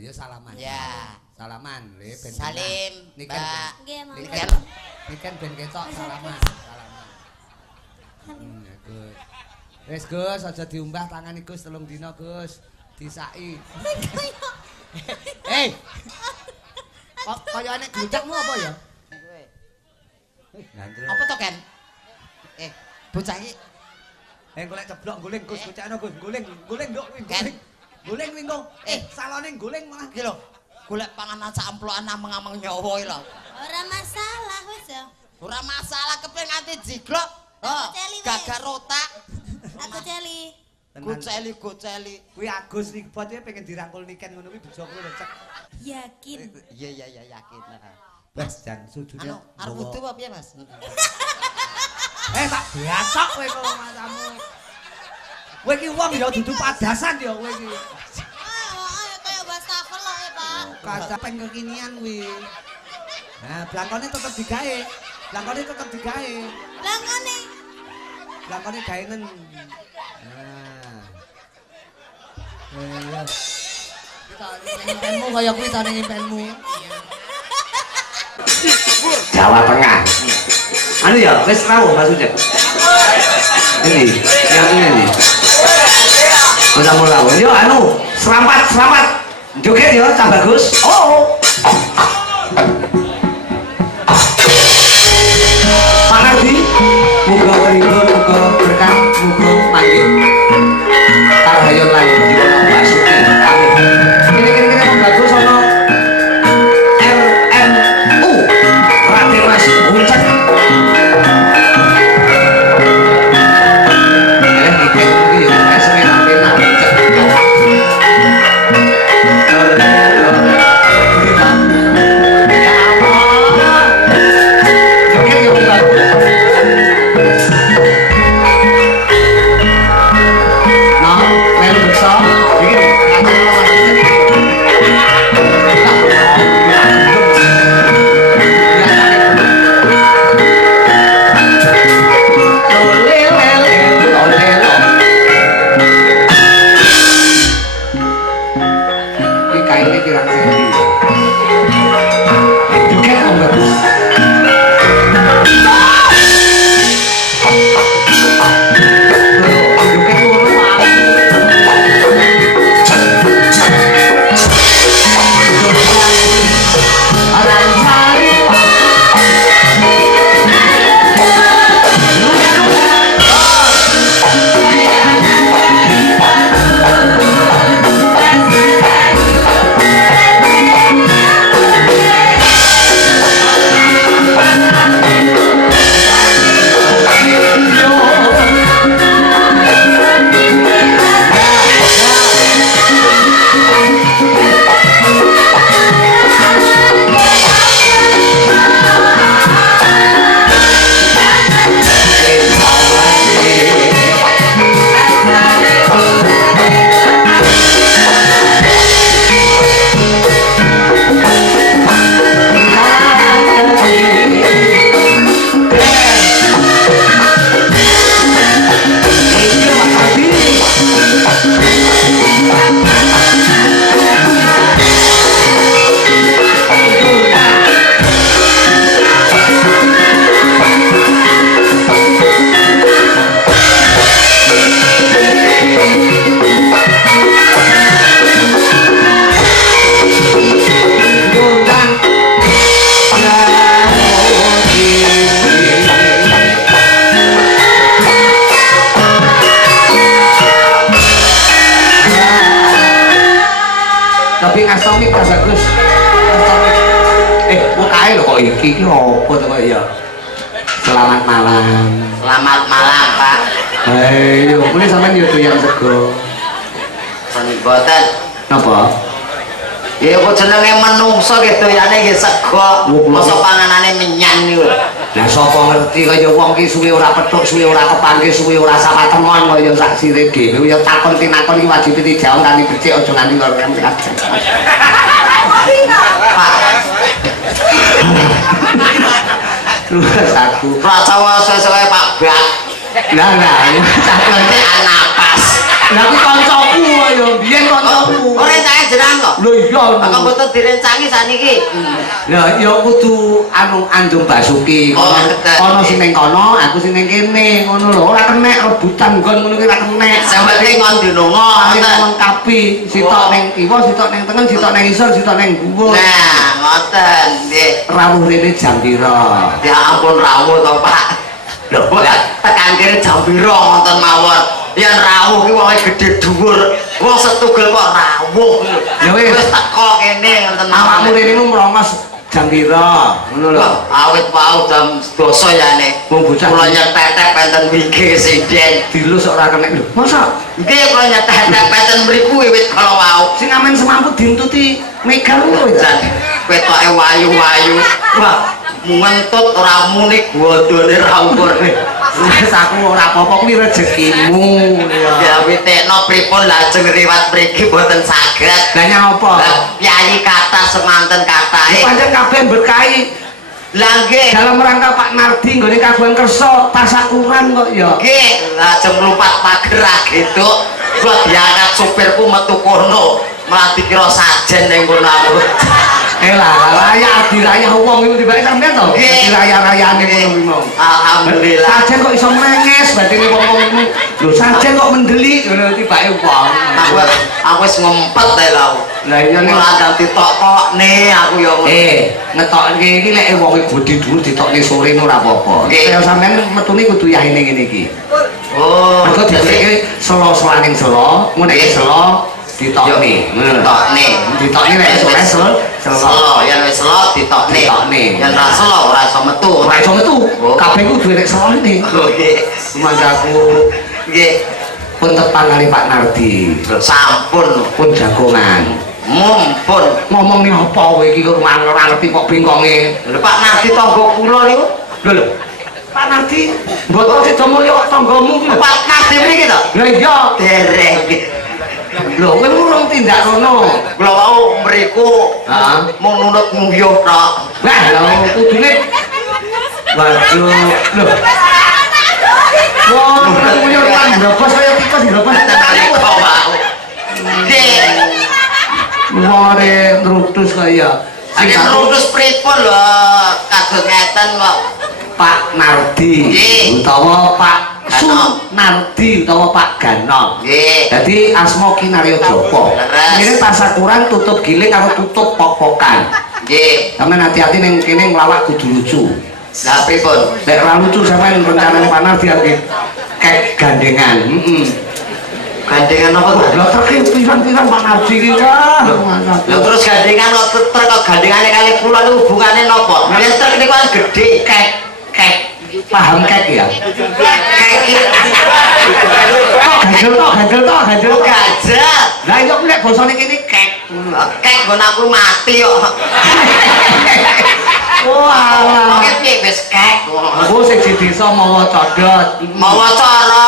ya salaman. Ya. Salaman nggih ben. Salim, Mbak. Nggih, Mang. Niken ben ketok salaman. Gus. Wis Gus, aja diumbah tangane Gus 3 dina Gus. Disaki. Hei. Kok kaya nek glucakmu apa ya? Apa to, Ken? Bocah iki Golek ceblok guling Gus, gocekno Gus, guling nduk Ken. Guling wingko. Salone guling malah iki lho. Golek panganan sak amplokan ameng-ameng nyawa iki lho. Ora masalah wis ya. Ora masalah kepen nganti jiglok. Gagar otak. Aku celi. Goceli. Kuwi Agus Ribot ya pengen dirangkul Niken ngono kuwi bisa kuwi lho cek. Yakin. Iya yakin. Bas jan sujune. Anu, arep wudu apa piye, Mas? Tak biasok kowe kok matamu. Kowe iki wong ya dudu padasan ya kowe iki. Ayo kaya wastafel lho ya, Pak. Kaca peng kekinian kuwi. Nah, blangkone tetep digawe. Blangkone gaenen. Nah. Nyimpenmu kaya kuwi tane nyimpenmu. Jawa Tengah. Anu ya, wis rawuh maksudnya. Ini, yang ini. Udah mulai rawuh. Yo anu, selamat. Joget yo, Kak Bagus. Oh. Pak Ardi, muga terhibur, muga berkah, muga panggil. Tarhayon lan jiwa Mbak Suki. Amin. Kira-kira Kak Bagus ono RNU Raden Mas Bunceng. Ikan iki yo esene nanti nak cek. Tapi ngastomik Mas Bagus. Mukae lho kok iki opo to kok ya. Selamat malam. Selamat malam, Pak. Ayo, muni sampean yo doyan sego. Seni boten. Napa? Ya kok jenenge menungso nggih doyane nggih sego. Masa panganane menyan niku. Lah sapa ngerti kaya wong ki suwe ora petuk, suwe ora kepanggih, suwe ora sapatemon kaya sak sire dhewe ya takon tinakon iki wajib dijawab kanthi becik aja nganti lor kanthi ajeng. Terus aku prasawa sesuai Pak Bak. Lah Nanti napas. Lah kuwi kancaku ya, biyen kancaku. Ora enake jenengan kok. Lho iya. Kok mboten direncangi saniki. Lah ya kudu anu Anjung Basuki. Kono sing ning kono, aku sing ning kene, ngono lho. Ora kenek rebutan nggon ngono kuwi ora kenek. Sampeyan ngondi lunga, lengkapi. Sitok ning kiwa, sitok ning tengen, sitok ning isor, sitok ning dhuwur. Nah, ngoten nggih. Rawuh rene jam pira? Ya ampun rawuh to, Pak. Lho, tekan kene jam pira wonten mawon. Yen rawuh ki wong gedhe dhuwur, wong setugel kok rawuh. Ya wis teko kene wonten awakmu rene mu merongos jam pira? Ngono lho. Awit wau jam 12 ya nek. Wong bocah kula nyetetek penten wige sinden. Dilus ora kenek lho. Masa? Nggih kula nyetetek penten mriku wiwit kala wau. Sing amen semampu dintuti megal lho ya. Wetoke wayu-wayu. Wah, ngentut ora muni godhone rawuh. Wis aku ora apa-apa kuwi rezekimu. Ya witekno pripun lajeng riwat mriki boten saged. Lah nyapa? Piyayi kathah semanten kathahe. Pancen kabeh berkahi. Lah nggih. Dalam rangka Pak Nardi nggone kagungan kersa tasakuran kok ya. Nggih, lajeng mlumpat pager gitu. Kula diangkat supirku metu kono. Malah dikira sajen ning kono aku. Lah raya dirayah wong iku tibake sampean to? Dirayah-rayane ngono kuwi mau. Alhamdulillah. Sajen kok iso menges batine wong-wong iku. Lho sajen kok mendelik ngono tibake wong. Aku wis ngempet ae lho. Lah iya nek ora dadi tok-tokne aku ya ngono. Ngetokke iki nek wong bodhi dhuwur ditokne sore ora apa-apa. Kaya sampean metune kudu yahine ngene iki. Oh, mergo dhisike selo-selaning selo, mun nek selo ditokne. Ditokne nek sore selo, yen wis selo ditokne. Yen ra selo ora iso metu. Ora iso metu. Kabeh ku duwe nek selone. Lho nggih. Manggaku nggih pun tepan kali Pak Nardi. Sampun pun jagongan. Mumpun ngomong nih apa kowe iki kok ora ngerti kok bingkonge. Lho Pak Nardi tangga kula niku. Lho Pak Nardi, mboten Sida Mulya kok tanggamu ki. Pak Nardi mriki to? Lha iya, dereng. Lho kowe urung tindak ngono. Kula wau mriku mung nunut nguyuh tok. Lah lho kudune waduh, lho. Wah, nguyuh kan ndropos kaya tikus ndropos tenan kok wau. Nggih. Ware nrutus kaya. Sing nrutus pripun lho kados ngeten kok. Pak Nardi utawa Pak Nardi utawa Pak Gano. Nggih. Dadi asma Kinarya Japa. Ini tasakuran tutup giling karo tutup pok-pokan. Nggih. Sampeyan hati-hati ning kene nglawak kudu lucu. Lah pripun? Nek ora lucu sampeyan rencanane Pak Nardi nggih kek gandengan. Gandengan apa to? Lha terke pirang-pirang Pak Nardi iki wah. Lha terus gandengan kok trek kok gandengane kali kula niku hubungane napa? Yen trek niku kan gedhe. Kek paham kek ya? Kek iki. Ganjel to. Gajah. Lah iya nek basane kene kek. Kek nggon aku mati kok. Wah, kek piye wis kek. aku sing di desa mawa codot. Mawa cara.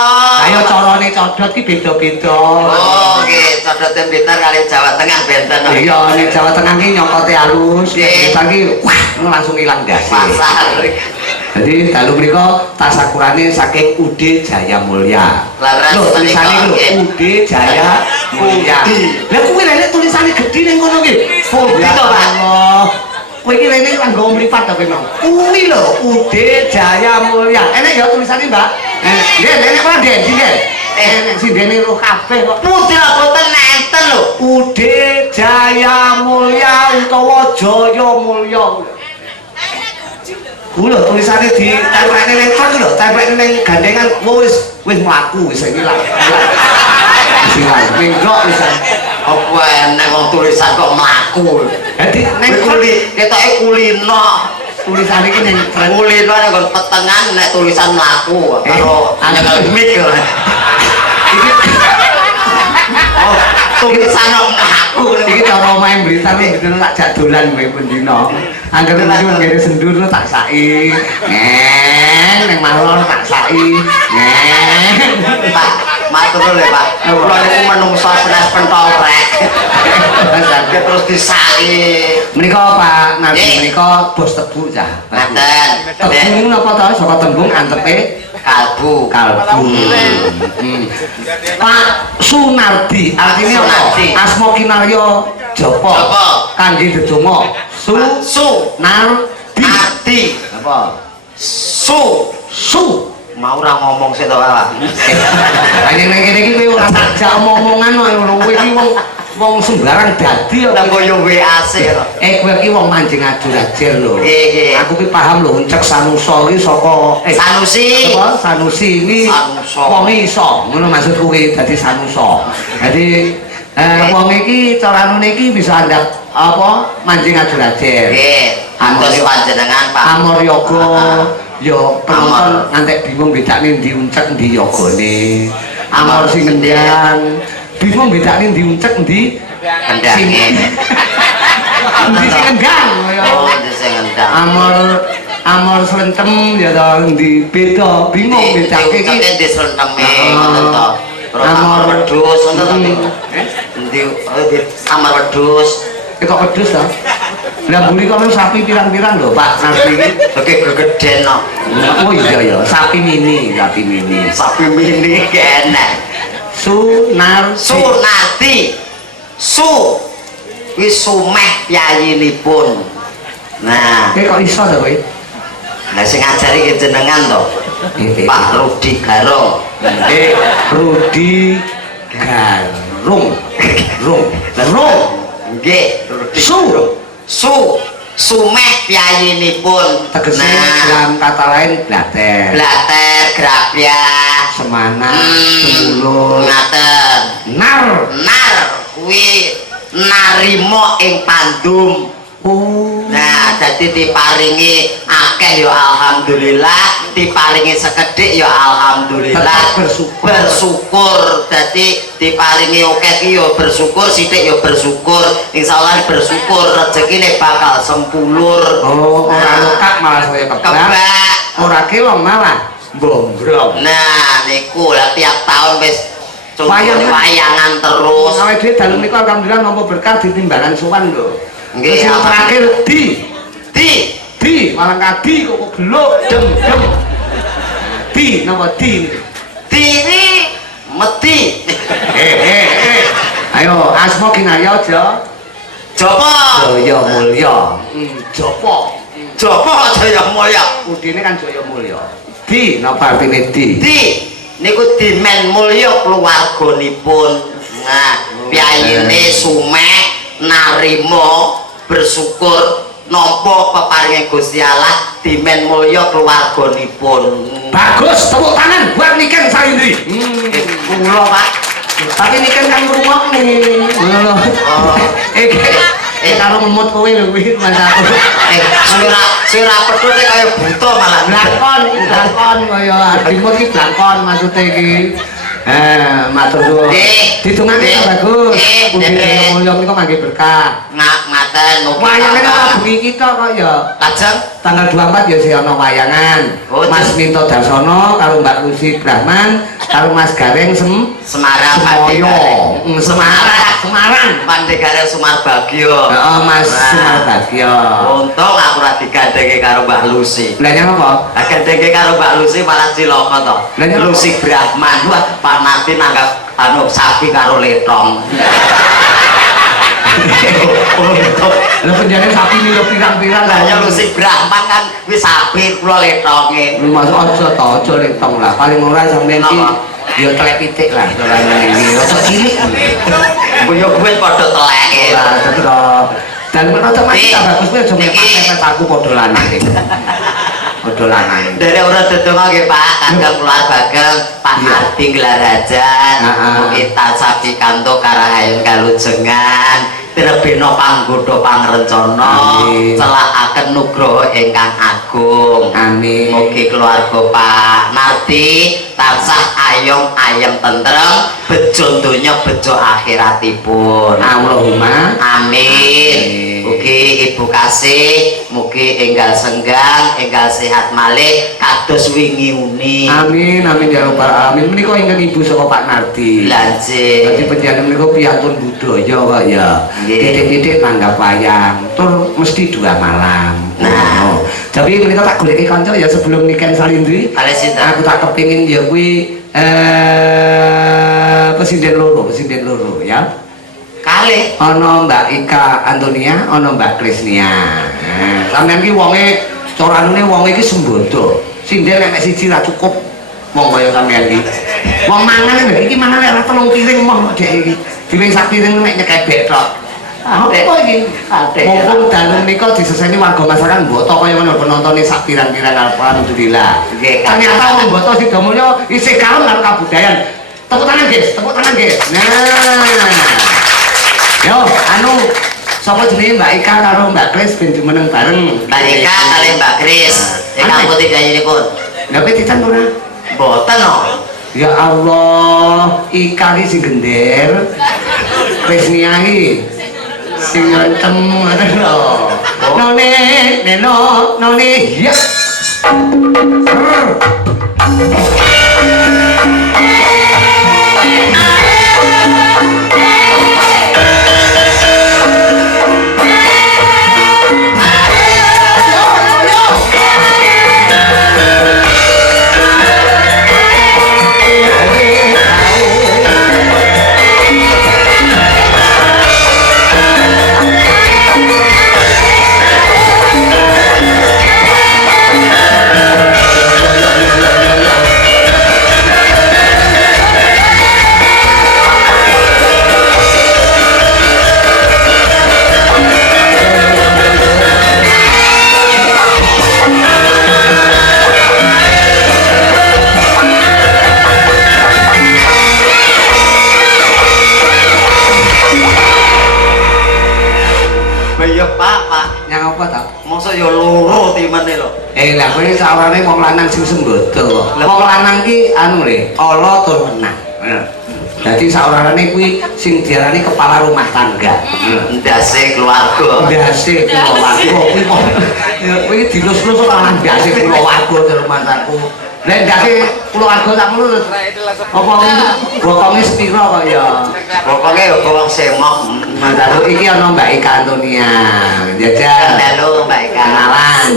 Ayo carane codot ki beda-beda. Oh, nggih, codote Blitar kali Jawa Tengah benten. Iya, nek Jawa Tengah ki nyokote halus, Blitar ki langsung ilang gas. Pasar. Jadi dalu mriko tasakurane saking Ude Jaya Mulya. Lho, tulisane lho Ude Jaya Mulya. Lah kuwi lek tulisane gedhe ning ngono ki. Pundi to, Pak? Kowe iki rene kanggo mripat ta kowe mau. Kuwi lho Ude Jaya Mulya. Enek ya tulisane, Mbak? Nggih, enek apa Dek? Nggih. Enek sindene roh kabeh kok. Pundi lho boten nenten lho. Ude Jaya Mulya utawa Jaya Mulya. Kulo tulisane di tempelane ning kon lho, tempelane ning gandengan wis mlaku wis iki lah. Wis ilang, minggo wisan. Apa enek wong tulisan kok mlaku. Dadi ning ketoke kulino. tulisane iki ning kulino nek petengan nek tulisan mlaku karo akademik. Oh, tulisan mlaku iki cara main berita iki bener tak jak dolan kowe pendino. Angger nyuwun ngene sendur tak saki. Neng malon tak saki. Neng. Pak Matur nuwun Pak. Kula niku menungso senes pentol rek. Terus disaki. Menika Pak Nardi menika bos tebu cah. Ngaten. Tebu niku napa to saka tembung antepe Kalbu. Pak Sunardi artinya apa? Asma kinarya japa kangge dedonga Nardi apa? Su Mau ora ngomong sik to Pak. Nek ngene iki kowe ora sajak omong-omongan kok ngono kowe iki wong sembarang dadi Nang koyo WA sik to. kowe iki wong mancing ajur-ajur lho. Nggih. Aku ki paham lho Encek Sanusa iki saka Sanusi. apa Sanusi iki wong iso ngono maksudku ki dadi Sanusa. Dadi wong iki cara ngene iki bisa andap apa mancing ajur-ajur. Nggih. Atus panjenengan Pak. Amor yoga ya penonton ngantek bingung bedakne ndi uncek ndi yogane. Amor sing ngendang bingung bedakne ndi uncek ndi Kendange. ndi sing ngendang ya. Oh, ndi sing ngendang. Amor slentem ya to ndi beda bingung bedake iki. Ndi slenteme ngoten to. Amor wedhus ngoten to. Ndi amor wedhus. Kok wedhus to? Lah buli kok sapi pirang-pirang lho Pak Nardi iki. Oke gegeden no. Oh iya ya, sapi mini. Sapi mini enak. Sunardi. Wis sumeh piyayinipun. Nah, Kok iso to kowe? lah sing ngajari ki jenengan to. Pak Rudi Garong. Rudi Garung. Nggih, sumeh piyayinipun. Tegese dalam kata lain blater. Blater, grapya, Semana, Semulur, ngaten. Nar. Kuwi narima ing pandum. Oh. Nah, dadi diparingi akeh ya alhamdulillah, diparingi sekedhik ya alhamdulillah. Tetap Bersyukur. Dadi diparingi akeh ki ya bersyukur, sithik ya bersyukur. Insyaallah bersyukur rezekine bakal sempulur. Oh, ora lokak malah saya Kebak. Ora kewong malah bombrong. Nah, niku lah tiap tahun wis Wayangan terus. Awake dhewe dalem niku alhamdulillah nampa berkah di timbangan sowan lho. Nggih, Terus terakhir di malang kadi kok geluk dem. Di napa di? Dini meti. Ayo asma kinarya aja. Japa. Jaya Mulya. Japa. Japa Jaya Mulya. Udine kan Jaya Mulya. Di napa artine di? Di niku dimen mulya keluarganipun. Nah, piyayine sumeh narima bersyukur nampa peparinge Gusti Allah dimen mulya keluarganipun. Bagus, tepuk tangan buat Niken Sayindri. Kula Pak. Tapi Niken kan ngrungokne. Ngono. Karo memut kowe lho kuwi Mas aku. Sira pedhot kaya buta malah. Blakon kaya adimut iki blakon maksude iki. Matur nuwun. Ditungake bagus. Budhe mulya menika mangke berkah. Ngaten mugi. Wayangan ora bengi kita kok ya. Lajeng Tanggal 24 ya sih ana wayangan. Mas Minto Dasono karo Mbak Lucy Brahman karo Mas Gareng Semarang Semarang. Pandegare Sumarbagya. Heeh, Mas Sumarbagya. Untung aku ora digandhenge karo Mbak Lucy. Lah nyapa apa? Lah gandhenge karo Mbak Lucy malah cilaka to. Lucy Brahman wah Pak Martin nanggap sapi karo letong. Lah penjane sapi milo pirang-pirang Lah ya Lucy Brahman kan wis sapi kula letonge. Masuk aja letong lah. Paling ora sampeyan iki ya telek pitik lah ora ngene. Rasa cilik. Buyo-buyo padha teleke. Lah tetep. Dan menurut mati bagus kuwi aja mepet aku padha lanang. Padha lanang. Dari ora dedonga nggih Pak, kagem keluarga Pak Ardi Glarajan, mugi tansah pikantuk karahayun kalujengan. Tirebena panggodha pangrencana, celakaken nugroho ingkang agung. Amin. Mugi keluarga Pak Nardi tansah ayem tentrem, bejo donya bejo akhiratipun. Allahumma amin. Mugi Ibu Kasih mugi enggal senggang, enggal sehat malih kados wingi uni. Amin amin ya rabbal alamin. Menika ingkang Ibu saka Pak Nardi. Lanjut. Dadi panjenengan menika piyantun budaya kok ya. Nggih. Titik-titik tanggap wayang, tur mesti 2 malam. Nah. Tapi menika tak goleki kanca ya sebelum nikah Salindri. Kalih sinten? Aku tak kepingin ya kuwi presiden loro ya. Kalih. Ana Mbak Ika Antonia, ana Mbak Krisnia. Nah, sampeyan ki wonge cara anune wonge iki sembodo. Sinden nek siji ra cukup. Monggo ya sampeyan iki. Wong mangan iki mangan ora 3 piring moh dek iki. Diwing sak piring nek nyekebek tok. Apa iki? Mumpung dalu menika diseseni warga masyarakat Mboto kaya ngono penontone sak pirang-pirang alhamdulillah. Nggih. Ternyata wong Mboto sida mulya isih kalem karo kabudayan. Tepuk tangan, guys. Tepuk tangan, guys. Nah. Yo, anu sapa jenenge Mbak Ika karo Mbak Kris ben jumeneng bareng. Mbak Ika kalih Mbak Kris. Ingkang putih gayunipun. Lha kowe dican ora? Mboten no. Ya Allah, Ika ki sing gender. Krisnia ki sing nyentem ngoten lho. None, none, ya. Ya Pak. Yang apa ta? Mosok ya loro timene lho. Lah kowe sawane wong lanang sing sembodo. Wong lanang ki anu le, ala tur menang. Dadi saorane kuwi sing diarani kepala rumah tangga. Ndase keluarga. Ndase keluarga kuwi kok kuwi dilus-lus kok ndase keluarga di rumah tangga. Nek ndase keluarga sakmono terus apa bokonge sepira kok ya? Pokoke ya wong semok. Mandaru iki ana Mbak Ika Antonia. Jajal. Halo Mbak Ika. Kenalan.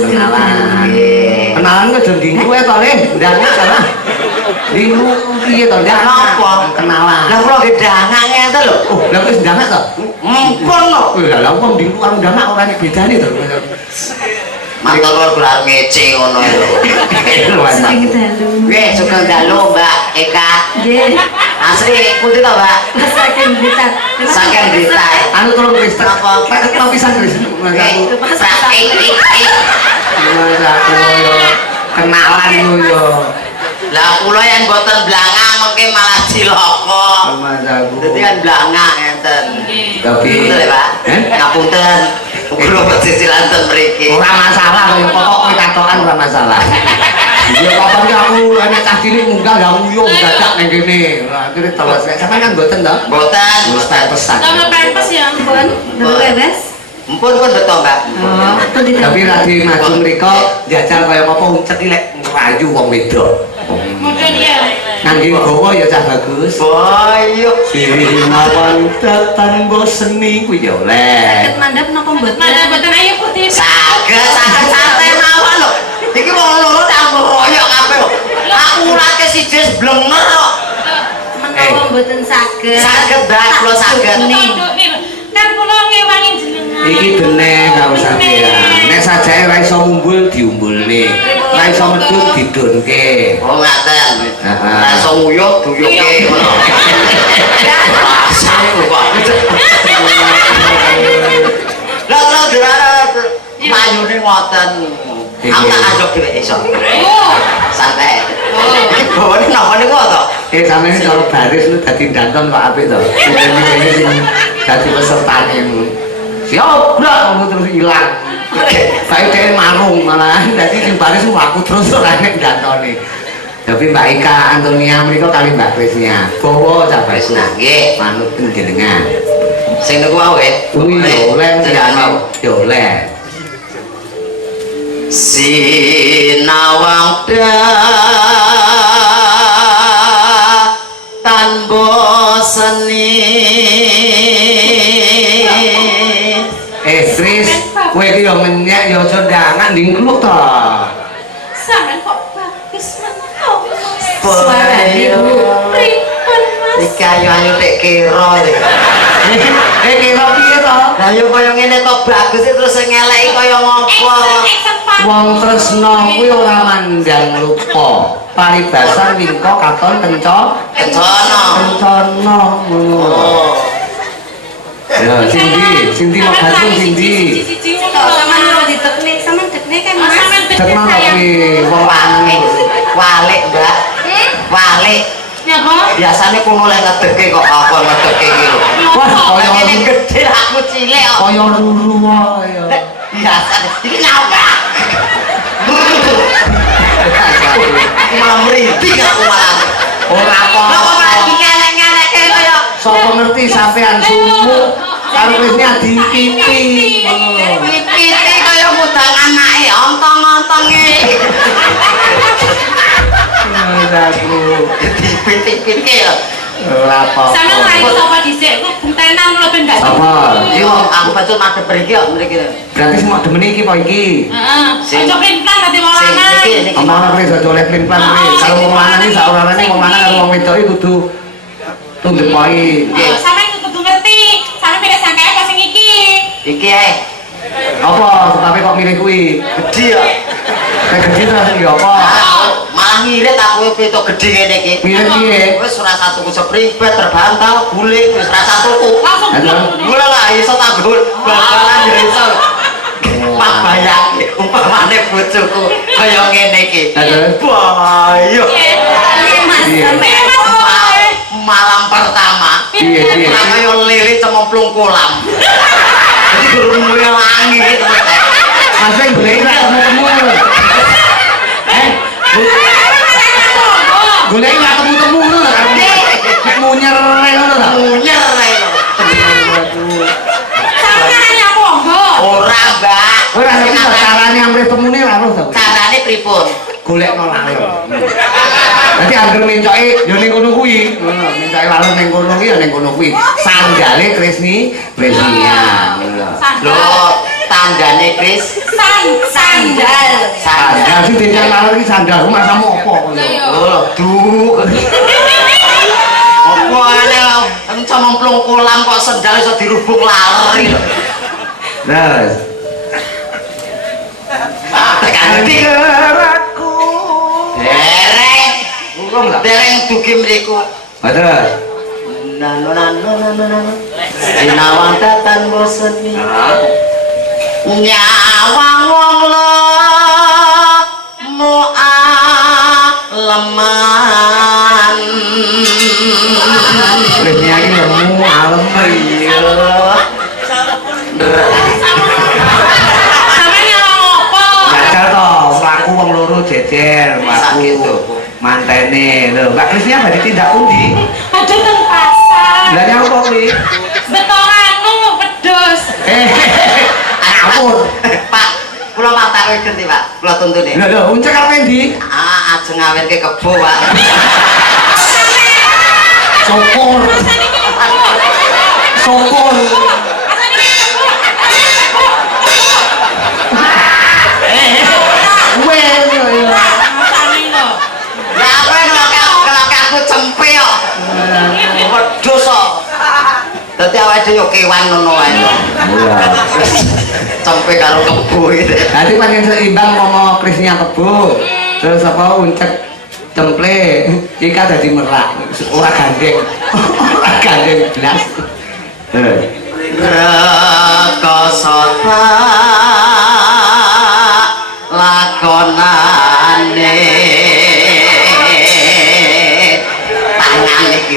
Nggih. Kenalan kok dinding kowe to le, ndangnya salah. Dingmu piye to? Ndak Napa? Kenalan. Lah kula ge dangak ngene lho. Oh, lha wis ndangak to? Mumpun lho. Lah wong dingmu karo ndangak ora nek bedane to. Mantul kula ngece ngono lho. Sering dalu. Nggih, sugeng dalu Mbak Eka. Nggih. Asli putih to, Mbak? Saking Blitar. Saking Blitar. Anu tolong Kris. Apa? Pak pisan Kris. Nggih. Pak Mas aku yo kenalan yo. Lah kula yen mboten blangak mengke malah cilaka. Mas aku. Dadi kan blangak ngenten. Tapi Betul ya, Pak? Ngapunten. Kula pecicilan ten mriki. ora masalah kaya pokok kowe katokan ora masalah. Ya kapan ki aku nek cah cilik munggah gak nguyuh dadak ning kene. Lah akhire teles. Sampeyan kan mboten to? Mboten. Wis tak pesan. Sama pempes ya ampun. Dulu beres. Mpun pun betul, Mbak. Oh, itu di Tapi radi maju mriko jajal kaya apa uncek lek ngrayu wong wedok. Mungkin ya. Nangge gawa ya cah bagus. Boyo. Sinawan datang boseni kuwi ya oleh. Sakit mandap napa mboten? Mandap mboten ayo putih. Saged santai mawon lho. Iki wong loro tak royok kabeh lho. Aku urake siji blenger kok. Menawa mboten saged. Saged dah kula saged. Kan kula ngewangi jenengan. Iki deneng gak usah piye. Nek sajake ra iso mumbul diumbulne. Ra iso medhut didunke. Oh ngaten. Heeh. Lah iso nguyuh duyuke ngono. Asal kok. Lah terus dirara mayune ngoten. Aku tak ajok dhewe iso. Santai. Bawane napa niku to? Sampeyan cara baris lu dadi danton kok apik to. Ini sing dadi pesertane. Siap, bro, kamu terus ilang. Saya dhewe marung malah dadi sing baris aku terus ora nek dantone. Tapi Mbak Ika Antonia menika kali Mbak Krisnia. Bawa cah Krisna nggih. manut panjenengan. Sing niku wae. Kuwi yo oleh jenengan. yo oleh boleh. Sinawang tan boseni Kris, kowe iki yo menyek yo condangan ndingkluk to. Sampeyan kok bagus menawa. Suarane Pripun Mas? iki ayu-ayu tek kira Kira piye to? lah yo kaya ngene kok bagus terus ngeleki kaya ngopo Wong tresno kuwi ora mandang lupa. Paribasan wingko katon kenca kencana kencana ngono. Ya, Cindy mau gantung Cindy. Sampeyan ora diteknik, sampeyan teknik kan Mas. Cekno kuwi wong walik walik mbak walik Ya kok. biasanya kuno lek ngedeke kok apa ngedeke iki lho Wah, kaya ini gede aku cilik kok kaya ruru wae ya. biasa iki nyapa malah merinding aku malah Ora kok apa. lagi ngelek-ngelek kaya Sapa ngerti sampean sumu karo wis dipipi. pipiti kaya mudang anake ontong-ontonge Aku dipiti-piti ya ora apa. Sampeyan ora iso apa dhisik kok buntenan lho ben gak. Apa? iki wong aku baca madhep mriki kok mriki Berarti semua demen iki apa iki? Heeh. Sing- Ojo pintan dadi wong sing lanang. iki niki Omong wis aja oleh plan wis. Kalau wong lanang iki sak orane wong lanang karo wong wedok iki kudu tunduk poin. Sampeyan kudu ngerti. Sampeyan pilih sangkae apa sing iki? iki ae Apa tapi kok milih kuwi? gede ya Nek gede terus iki apa? malah ngirit aku pitu gede ngene iki Milih piye? wis ora satuku sepribet terbantal guling wis ora satuku Langsung Aduh. gula lah iso tak gul bal-balan ya iso pak bayangke umpamane bojoku kaya ngene iki Aduh. bayo Mas, Iya. sampeyan malam pertama Iya. ora kaya lili cemplung kolam jadi guru mulai wangi gitu Mas sing golek ra temu-temu. Golek ra temu-temu ngono kan. Nek munyer ngono ta. munyer ae Sampeyan ya monggo. ora mbak Ora ngerti ta carane amrih temune ra roh ta. carane pripun Golekno lalem. Dadi anggere mencoke ya ning kono kuwi. Ngono, mencoke lalem ning kono kuwi ya ning kono kuwi. Sanggale Krisnia. lho tandane Kris Sandal. Sandal sing dene lalem iki sandal masa mopo kono. lho duh apa aneh lho cemplung kolam kok sendal iso dirubung lari lho Nah, tekan ndi aku. dereng Urung ta? dereng dugi mriku Betul. nano sinawang tatan bosen nyawang wong lo leman Krisnia iki lemu alem iya Sampeyan ya ngopo? Jajal to, mlaku wong loro jejer, Sakit mlaku. tuh. Mantene. Lho, Mbak Krisnia badhe tindak pundi? Aduh teng pasar. Lah nyang apa kuwi? Betul anu wedhus. Ngawur. Pak, kula matur ganti Pak, kula tuntune. Lho, uncek apa ndi? Ajeng ngawinke kebo Pak. Syukur. Syukur. Wes yo yo. Masane lho. Lah apa ngelake aku cempe kok. Wedhus kok. Dadi awake dhewe yo kewan ngono wae. Iya. Cempe karo kebo iki. Nanti pancen seimbang ngomong Krisnia kebo. Terus apa uncek temple ika dadi merak. Ora gandeng. Ora gandeng blas. Rekosota lakonane tangan iki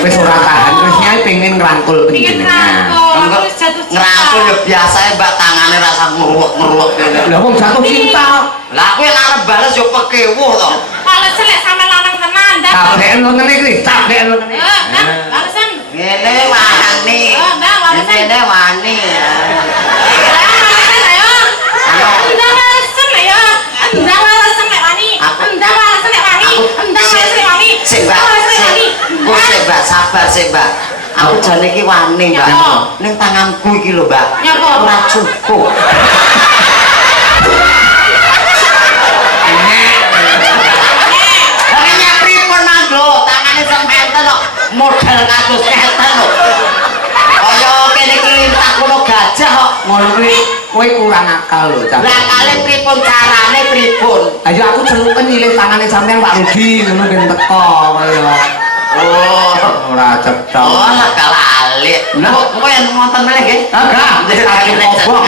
Wis ora tahan Krisnia pengen ngrangkul Pengen panjenengan. rangkul, aku wis jatuh cinta. ngerangkul ya biasa mbak tangannya rasa ngeruwek-ngeruwek gitu Lah wong jatuh cinta. lah aku yang arep bales yo pekewuh to Kalau selek sampe lanang tenan dah. Capek lo ngene iki, capek lo ngene. Nah, balesan. ngene wani Nah, balesan. ngene wani ya sabar sih, Mbak. Aku jane iki wani, Mbak. Nyapa? Ning tanganku iki lho, Mbak. Nyapa? Ora cukup. Hanya pripun nang lho, tangane sementen kok model kados keten lho. Kaya kene iki lintah kono gajah kok. Ngono kuwi kowe kurang akal lho, Cak. Lah kali pripun carane pripun? Ayo aku celuken nyilih tangane sampean Pak Rudi ngono ben teko kaya. Oh, Ora cetha. oh kalali. Lah. Kok yang nonton meneh nggih? Agak, Lagi obong.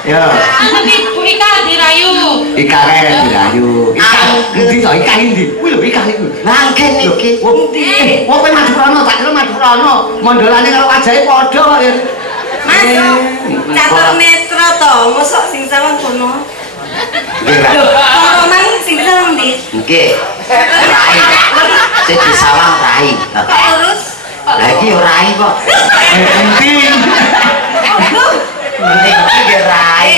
Ya. Nanti Bu Ika dirayu. Ikare dirayu. Ikan endi to ikan endi? Kuwi lho ikan iku. Langgen iki. Wong ndi? Wong kowe maju rono, tak kira maju rono. Mondolane karo wajahe padha kok ya. Mas, catur netra to, mosok sing sawang kono. Nggih, Kalau mang sing sawang ndi? nggih. Rai. Sing disawang rai. Kok terus? Lagi rai kok. Penting. Penting iki nggih rai.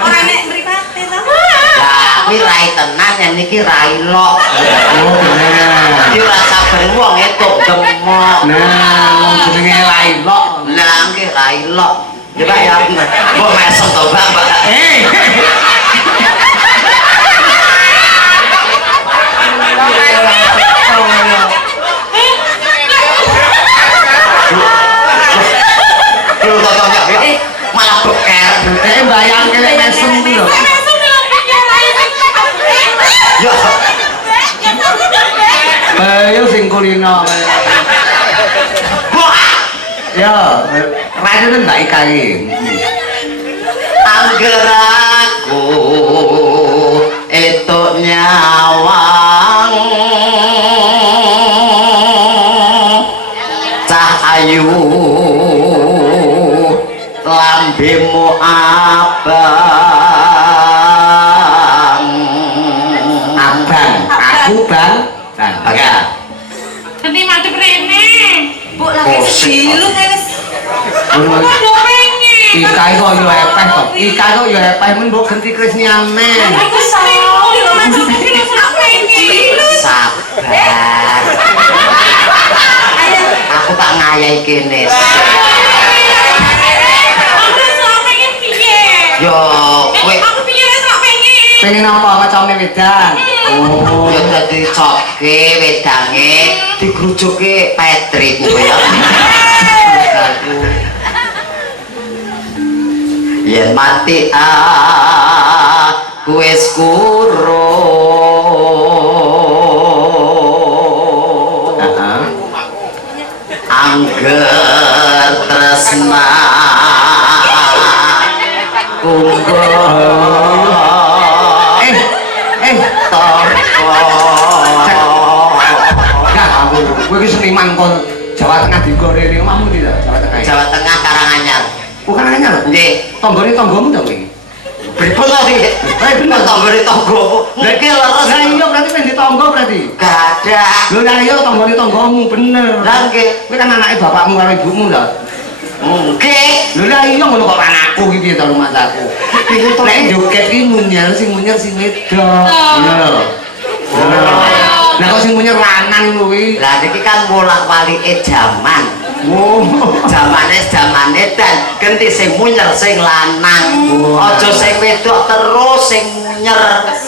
Ora nek mripate to? Lah, kuwi rai tenan yen niki rai lok. Oh, bener. Iki ora sabar wong etuk demok. Nah, wong jenenge Lailok. Lah nggih rai lok. Coba ya, kok mesem to, Mbak? Lho to malah beker. Bayangke nek mesem kuwi lho. Ya, Ayo sing kulino. wah, Ya, rajane Mbak Ika iki. angger aku etuk nyawang cahayu lambemu abang. Abang, aku Bang. Dan Agak. Nanti madep rene. Bu lagi silu wis. Aku mau pengen. Ika kok yo epeh kok. Ika kok yo epeh men mbok ganti Krisniane. Aku sayang. Aku pengen. Sabar. Aku tak ngayahi kene. Aku sama pengen piye? Yo, kowe Aku piye wis tak pengen. Pengen apa macane wedan? Oh, yo dadi coke wedange digrujuke Patrick kowe ya. Yen mati aku wis kurung. Angger tresna Nah, kowe iki seniman kon Jawa Tengah digorene omahmu ndi ta? Jawa Tengah. Jawa Tengah Karanganyar. Bukan anyar. Nggih. Tanggane tanggamu ta kowe iki? Pripun to iki? bener. Tanggane tanggomu. Niki leres. Lah iya berarti pengen ditangga berarti. Gak ada. Lho lah iya tanggane tanggamu bener. Lah nggih. Kowe kan anake bapakmu karo ibumu lho. Nggih. Lho lah iya ngono kok anakku iki piye to rumah saku. Nek joget iki munyer sing wedok. Bener. Bener. Lah kok sing munyer lanang kuwi. Lah niki kan bolak-balike jaman. Oh. Zamane dan ganti sing munyer sing lanang. Aja sing wedok terus sing munyer.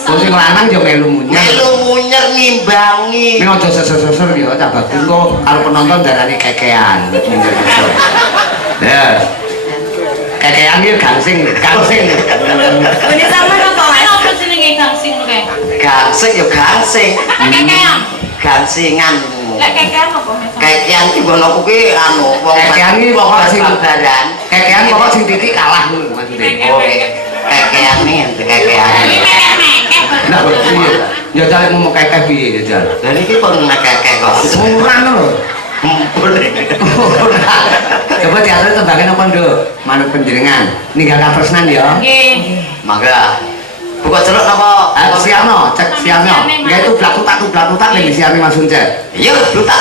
Oh sing lanang yo melu munyer. Melu munyer ngimbangi. Ning aja seser-seser yo cah bagus kok karo penonton darane kekean. Ya. Kekean iki gangsing. Ini sama apa Mas? Apa jenenge gangsing kae? Gangsing yo gangsing. Kekean. Gangsingan. Lek kekean apa Mas? Kekean iki ngono kuwi anu wong Kekean iki pokok sing babaran. kekean pokok sing titik kalah ngono maksudnya. Oh, kekean iki kekean. Nah, piye ta? Ya cari mau kekeh piye ya jar. Lah niki pun ngekek kok. Murah lho. Coba diatur tembangin apa nduk? Manut penjenengan. Ninggal katresnan ya. Nggih. Mangga. Buka celuk napa? Siarno, cek Siarno. Enggak itu blatutak lagi Siarno Mas Unce. Iya, butak.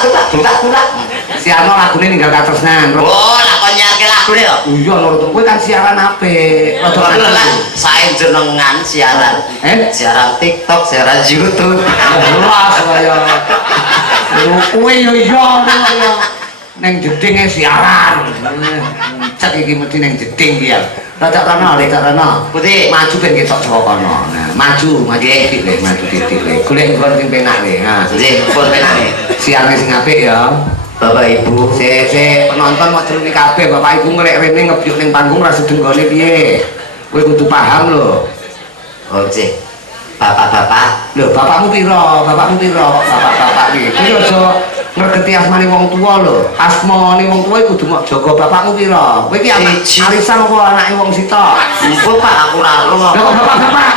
Siarno lagune ninggal katresnan. Oh, lakon nyarke lagune to. Iya lho kowe kan siaran apik. Rada Bener lah, kangen. saya jenengan siaran. Siaran TikTok, siaran YouTube. Jelas kaya. Kowe yo iya yo. Neng jedinge siaran. Cek iki mesti neng jeding iki ya. Rada kana, rada kana. Putih. Maju ben ketok saka kono. Nah, maju titik le, maju titik le. Golek nggon sing penak le. Nah, Nggih, pun penane. siarane sing apik ya. Bapak Ibu, Se penonton mau celuni kabeh, bapak ibu ngelek rene ngebyuk ning panggung ra sedeng gone piye. Kowe kudu paham lho. oh nggih. Bapak-bapak, Lho, bapakmu piro? Bapakmu piro? Bapak-bapak iki. Kowe aja ngregeti asmane wong tuwa lho. Asmane wong tuwa iku kudu mok jaga bapakmu piro. Kowe iki anak Siji. arisan apa anake wong sitok? Mbok Pak aku ra Lho, roh. kok bapak-bapak.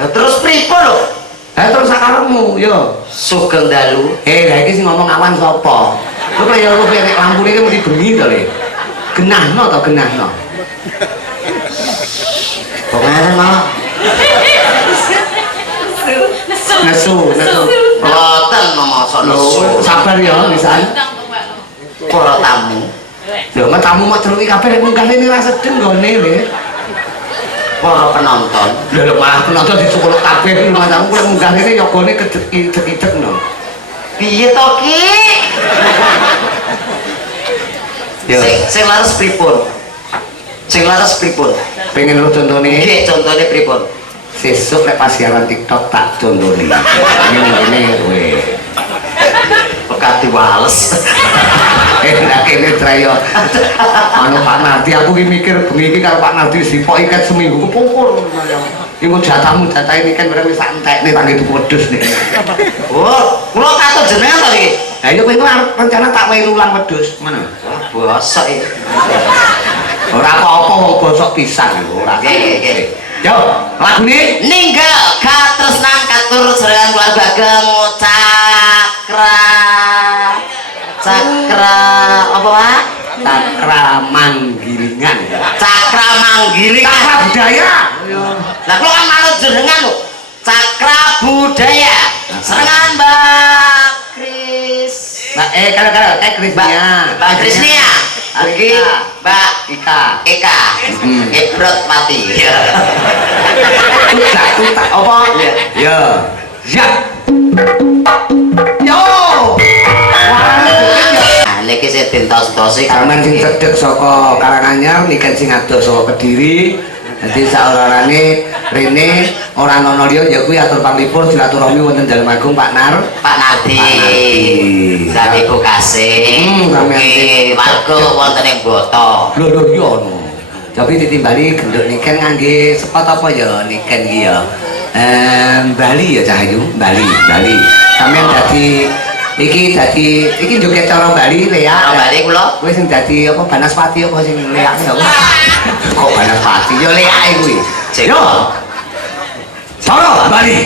Lah terus pripun lho? Terus sakarepmu, yo. Sugeng dalu. Lah iki sing ngomong awan sapa? Kowe kaya kowe nek lampune iki mesti bengi to le. Genahno to, genahno. Kok ngene malah? Nesu. Boten mosok nesu. Sabar ya, pisan. Para tamu. Lho, mek tamu mak celuki kabeh nek munggah ini ra sedeng gone le. Para penonton. Lho malah penonton dicukuluk kabeh iki macam kowe munggah ini yogane kedek-kedek no. Piye to Ki? Ya. Sing laras pripun? Sing laras pripun? Pengen lu contone Nggih, contone pripun? sesuk nek pas siaran TikTok tak contone. Ngene kowe. Pekat diwales. Nek kene trayo. Anu Pak Nardi aku ki mikir bengi iki karo Pak Nardi sipok iket seminggu kepungkur. Iku jatahmu jatah ini kan wis sak entekne tangge wedhus nek. Oh, kula katut jenengan to iki. Lah iya kowe arep rencana tak wehi ulang wedhus, ngono. Wah, bosok iki. Ora apa-apa wong bosok pisan ora. Nggih. Yo, lagune Ninggal katresnan katur serangan keluarga Ageng Cakra apa Pak? Cakra Manggilingan. Cakra Manggilingan. Cakra budaya. Lah kula kan manut jenengan lho. Cakra budaya. Serangan Mbak Kris. Mbak kalau Krisnia. Mbak Krisnia. Lagi Mbak Ika. Eka. Ibrot mati. Tutak apa? Ya. Siap. Yo. Nah, niki sing dintos-tosi Karmen sing cedhek saka Karanganyar niken sing adoh saka Kediri. Dadi saorane rene ora ana liya ya kuwi atur panglipur silaturahmi wonten Dalem Agung Pak Nar. Pak Nadi. Sami Bu Kasih. Nggih, warga wonten ing Boto. Lho iya ono. Tapi ditimbali genduk niken ngangge sepot apa ya niken iki ya. Bali ya Cahayu, Bali. Sampeyan dadi iki joget cara Bali Lea. Bali kula. Kowe sing dadi apa Banaspati apa sing Lea ya. Kok Banaspati ya Lea kuwi. Yo. Cara Bali.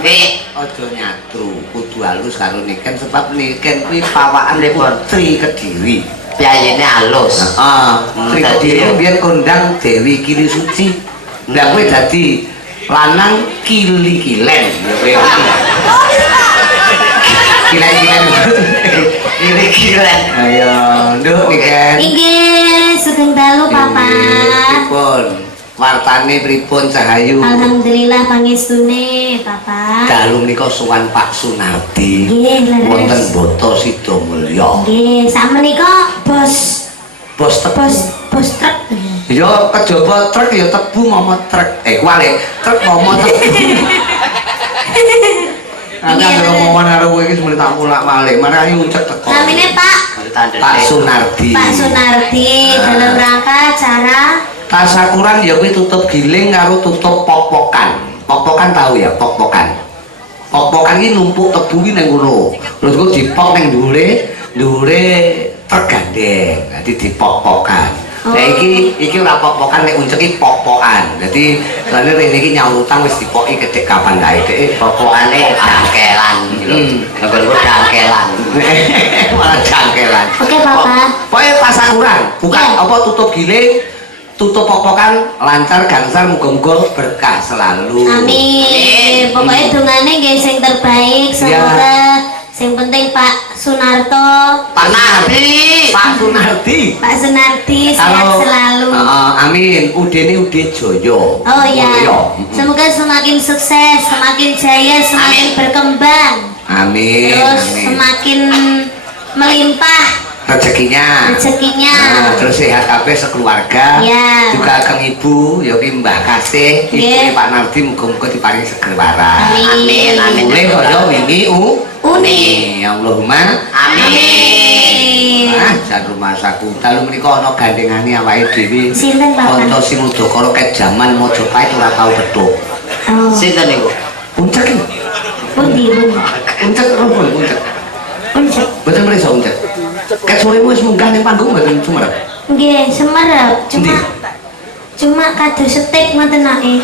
Ini aja nyatru kudu halus karo niken sebab niken kuwi pawakan Putri Kediri. Piyayene halus. Heeh. Putri Kediri biyen kondang Dewi Kili Suci. Lah kowe dadi lanang Kili-kilen. Ya kowe. Kilen-kilen. Kili-kilen. Ayo, nduk niken. Inggih, sugeng dalu Papa. Pripun? Wartane pripun Cahayu? Alhamdulillah pangestune Papa. Dalu menika sowan Pak Sunardi. Nggih, leres. Wonten Boto Sidomulya. Nggih, sakmenika bos truk. Ya kejaba truk ya tebu momot truk. Wale, truk momot tebu. Aku Iya, anggere omongan karo kowe iki sebenarnya tak mulak-malik. Mari ayo ucek teko. Namanya Pak Pak Sunardi. Pak Sunardi dalam rangka acara Tasakuran ya kuwi tutup giling karo tutup pok-pokan. Pok-pokan tahu ya, pok-pokan. Pok-pokan iki numpuk tebu ki nang ngono. Terus kok dipok nang dhuwure tergandeng. Dadi dipok-pokan. Nah iki ora pok-pokan nek uncek iki pok-pokan. Dadi lane rene iki nyautang wis dipoki kedek kapan kae dek pokokane dangkelan gitu. Nggon dangkelan. Malah jangkelan. Oke Papa Pokoknya tasakuran, bukan Iya. apa tutup giling, tutup pok-pokan, lancar gangsal, muga-muga berkah selalu. Amin. Pokoknya dungane nggih sing terbaik semoga sing penting Pak Sunarto Pak Nardi. Pak Sunardi. Pak Sunardi sehat selalu. Amin. Udene ude joyo. Oh ya, semoga semakin sukses, semakin jaya, semakin berkembang, Amin. terus Amin. semakin melimpah Rezekinya. rezekinya. Terus sehat kabeh sekeluarga. Ya. Juga kang ibu, ya ki Mbah Kasih, Nggih. ibu Pak Nardi muga-muga diparingi seger waras. Amin. Amin. Mulai kaya wingi Uni. Allahumma Amin. jan rumah saku dalu menika ana gandengane awake dhewe. Sinten Bapak? Kanca sing udakara ket jaman Mojopahit ora tau bedhok. Oh, Sinten niku? Uncek iki. pundi pundi. Uncek rumpun uncek. Uncek. Boten mrisa uncek. Ket soremu wis munggah ning panggung mboten cumerep. Nggih, semerep. Endi? Cuma kado setik ngoten ae.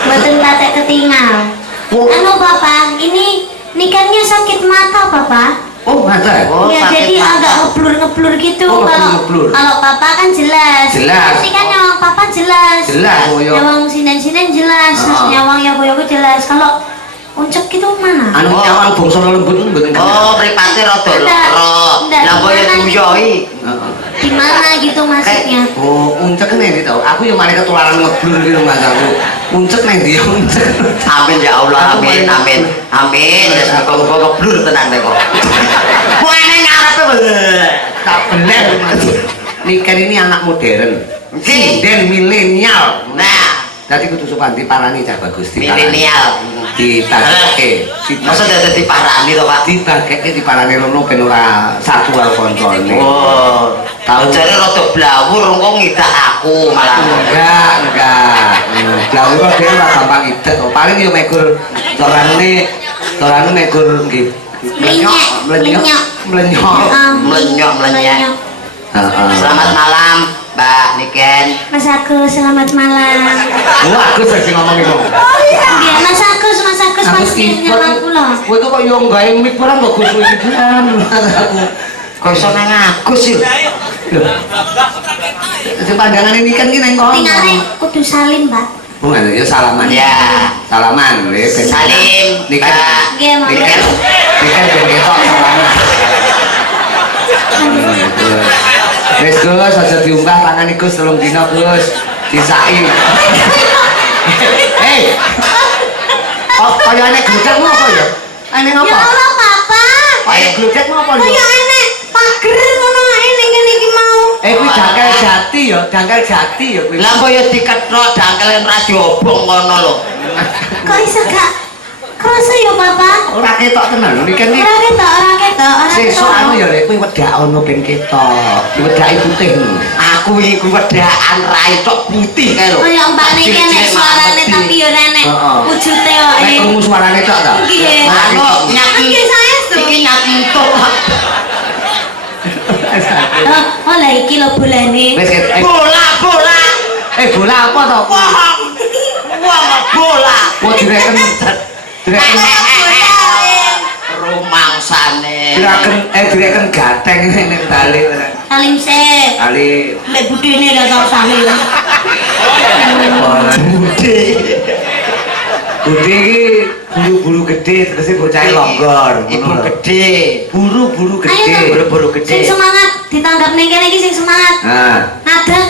Mboten patek ketinggal. Oh. Anu Papa, ini nikannya sakit mata Papa. Oh, ngaten. Oh, Ya, sakit jadi mata. agak ngeblur-ngeblur gitu. Oh, Kalau ngeblur-ngeblur. kalau Papa kan jelas. Jelas. Nanti kan nyawang Papa jelas. Jelas, oh, yo. Nyawang sinden-sinden jelas. Ah. Nyawang yaku-yaku jelas. Kalau uncek itu mana? Anu nyawang bangsa lembut mboten Oh, mripate rada loro. Ndak, Lah kaya gimana? tuyoi. Di mana gitu maksudnya? Oh, uncek nih tau. Aku yang mari ketularan ngeblur di rumah aku. Uncek nih dia uncek. Amin ya Allah, amin, amin, amin. Ya semoga keblur tenan kok. Kuene ngarepe. Tak bener Mas. Niken ini anak modern. Sinden milenial. Nah, Jadi kudu sopan diparani cah bagus milenial. Ditageke. Masa dadi diparani to, Pak? Ditageke diparani rono ben ora satu karo koncone. Oh, tahu jare rada blawur kok ngidak aku malah. Enggak. Blawur dhewe ora gampang idek. Paling yo megur corane megur nggih. Melenyok. Melenyok. Melenyok. Heeh. Selamat malam, Mbak Niken. Mas Agus, selamat malam. Wah, aku sing ngomong itu. Iya, Mas Agus pasti nyawang kula. Kowe kok yo gawe mic barang kok Gus iki kan. Aku Kok iso nang Agus sih? sing pandangan ini kan ki nang kono. Tinggalnya kudu salim, Pak. Oh, ya salaman. Ya. Salaman, wis. Salim, Niken. Mbak. Nggih, Mas. Niken ben ketok salaman. Wis Gus, aja diunggah tangan iki Gus, telung dina Gus. Disaki. Hei. Oh, kaya nek gludekmu apa ya? Ane Ya ngapa? Allah, Papa. Kaya gludekmu apa lho? Kaya enek pager ngono ae ning kene iki mau. Kuwi jangkel jati ya, jangkel jati ya kuwi. Lah kok ya dikethok dangkelen ra diobong ngono lho. Kok iso gak krasa ya, Papa? Ora ketok tenan iki kan iki. Ora ketok. Sesuk anu ya lek kuwi wedak ono ben ketok. Diwedaki putih. Aku iki wedakan ra itok putih kae lho. Kaya mbakne iki enek suarane tapi yo enek Heeh. wujute Nek kok. krungu suarane tok ta? Nggih. Anu nyaki. Nggih, saestu. Iki nyaki entuk. Oh, lah iki lho bolane. Wis Bola. bola apa to? Wong bola. Oh direken Rumangsane. direken gateng nek bali. Salim sih. Kali Lek budene ra tau salim. Bude. Budi iki buru-buru gede tegese bocah longgor. Ibu gede. Buru-buru Ayo gede. dong. Buru-buru Sing gede. semangat ditanggap ning kene iki sing semangat. Nah, Ngadeg.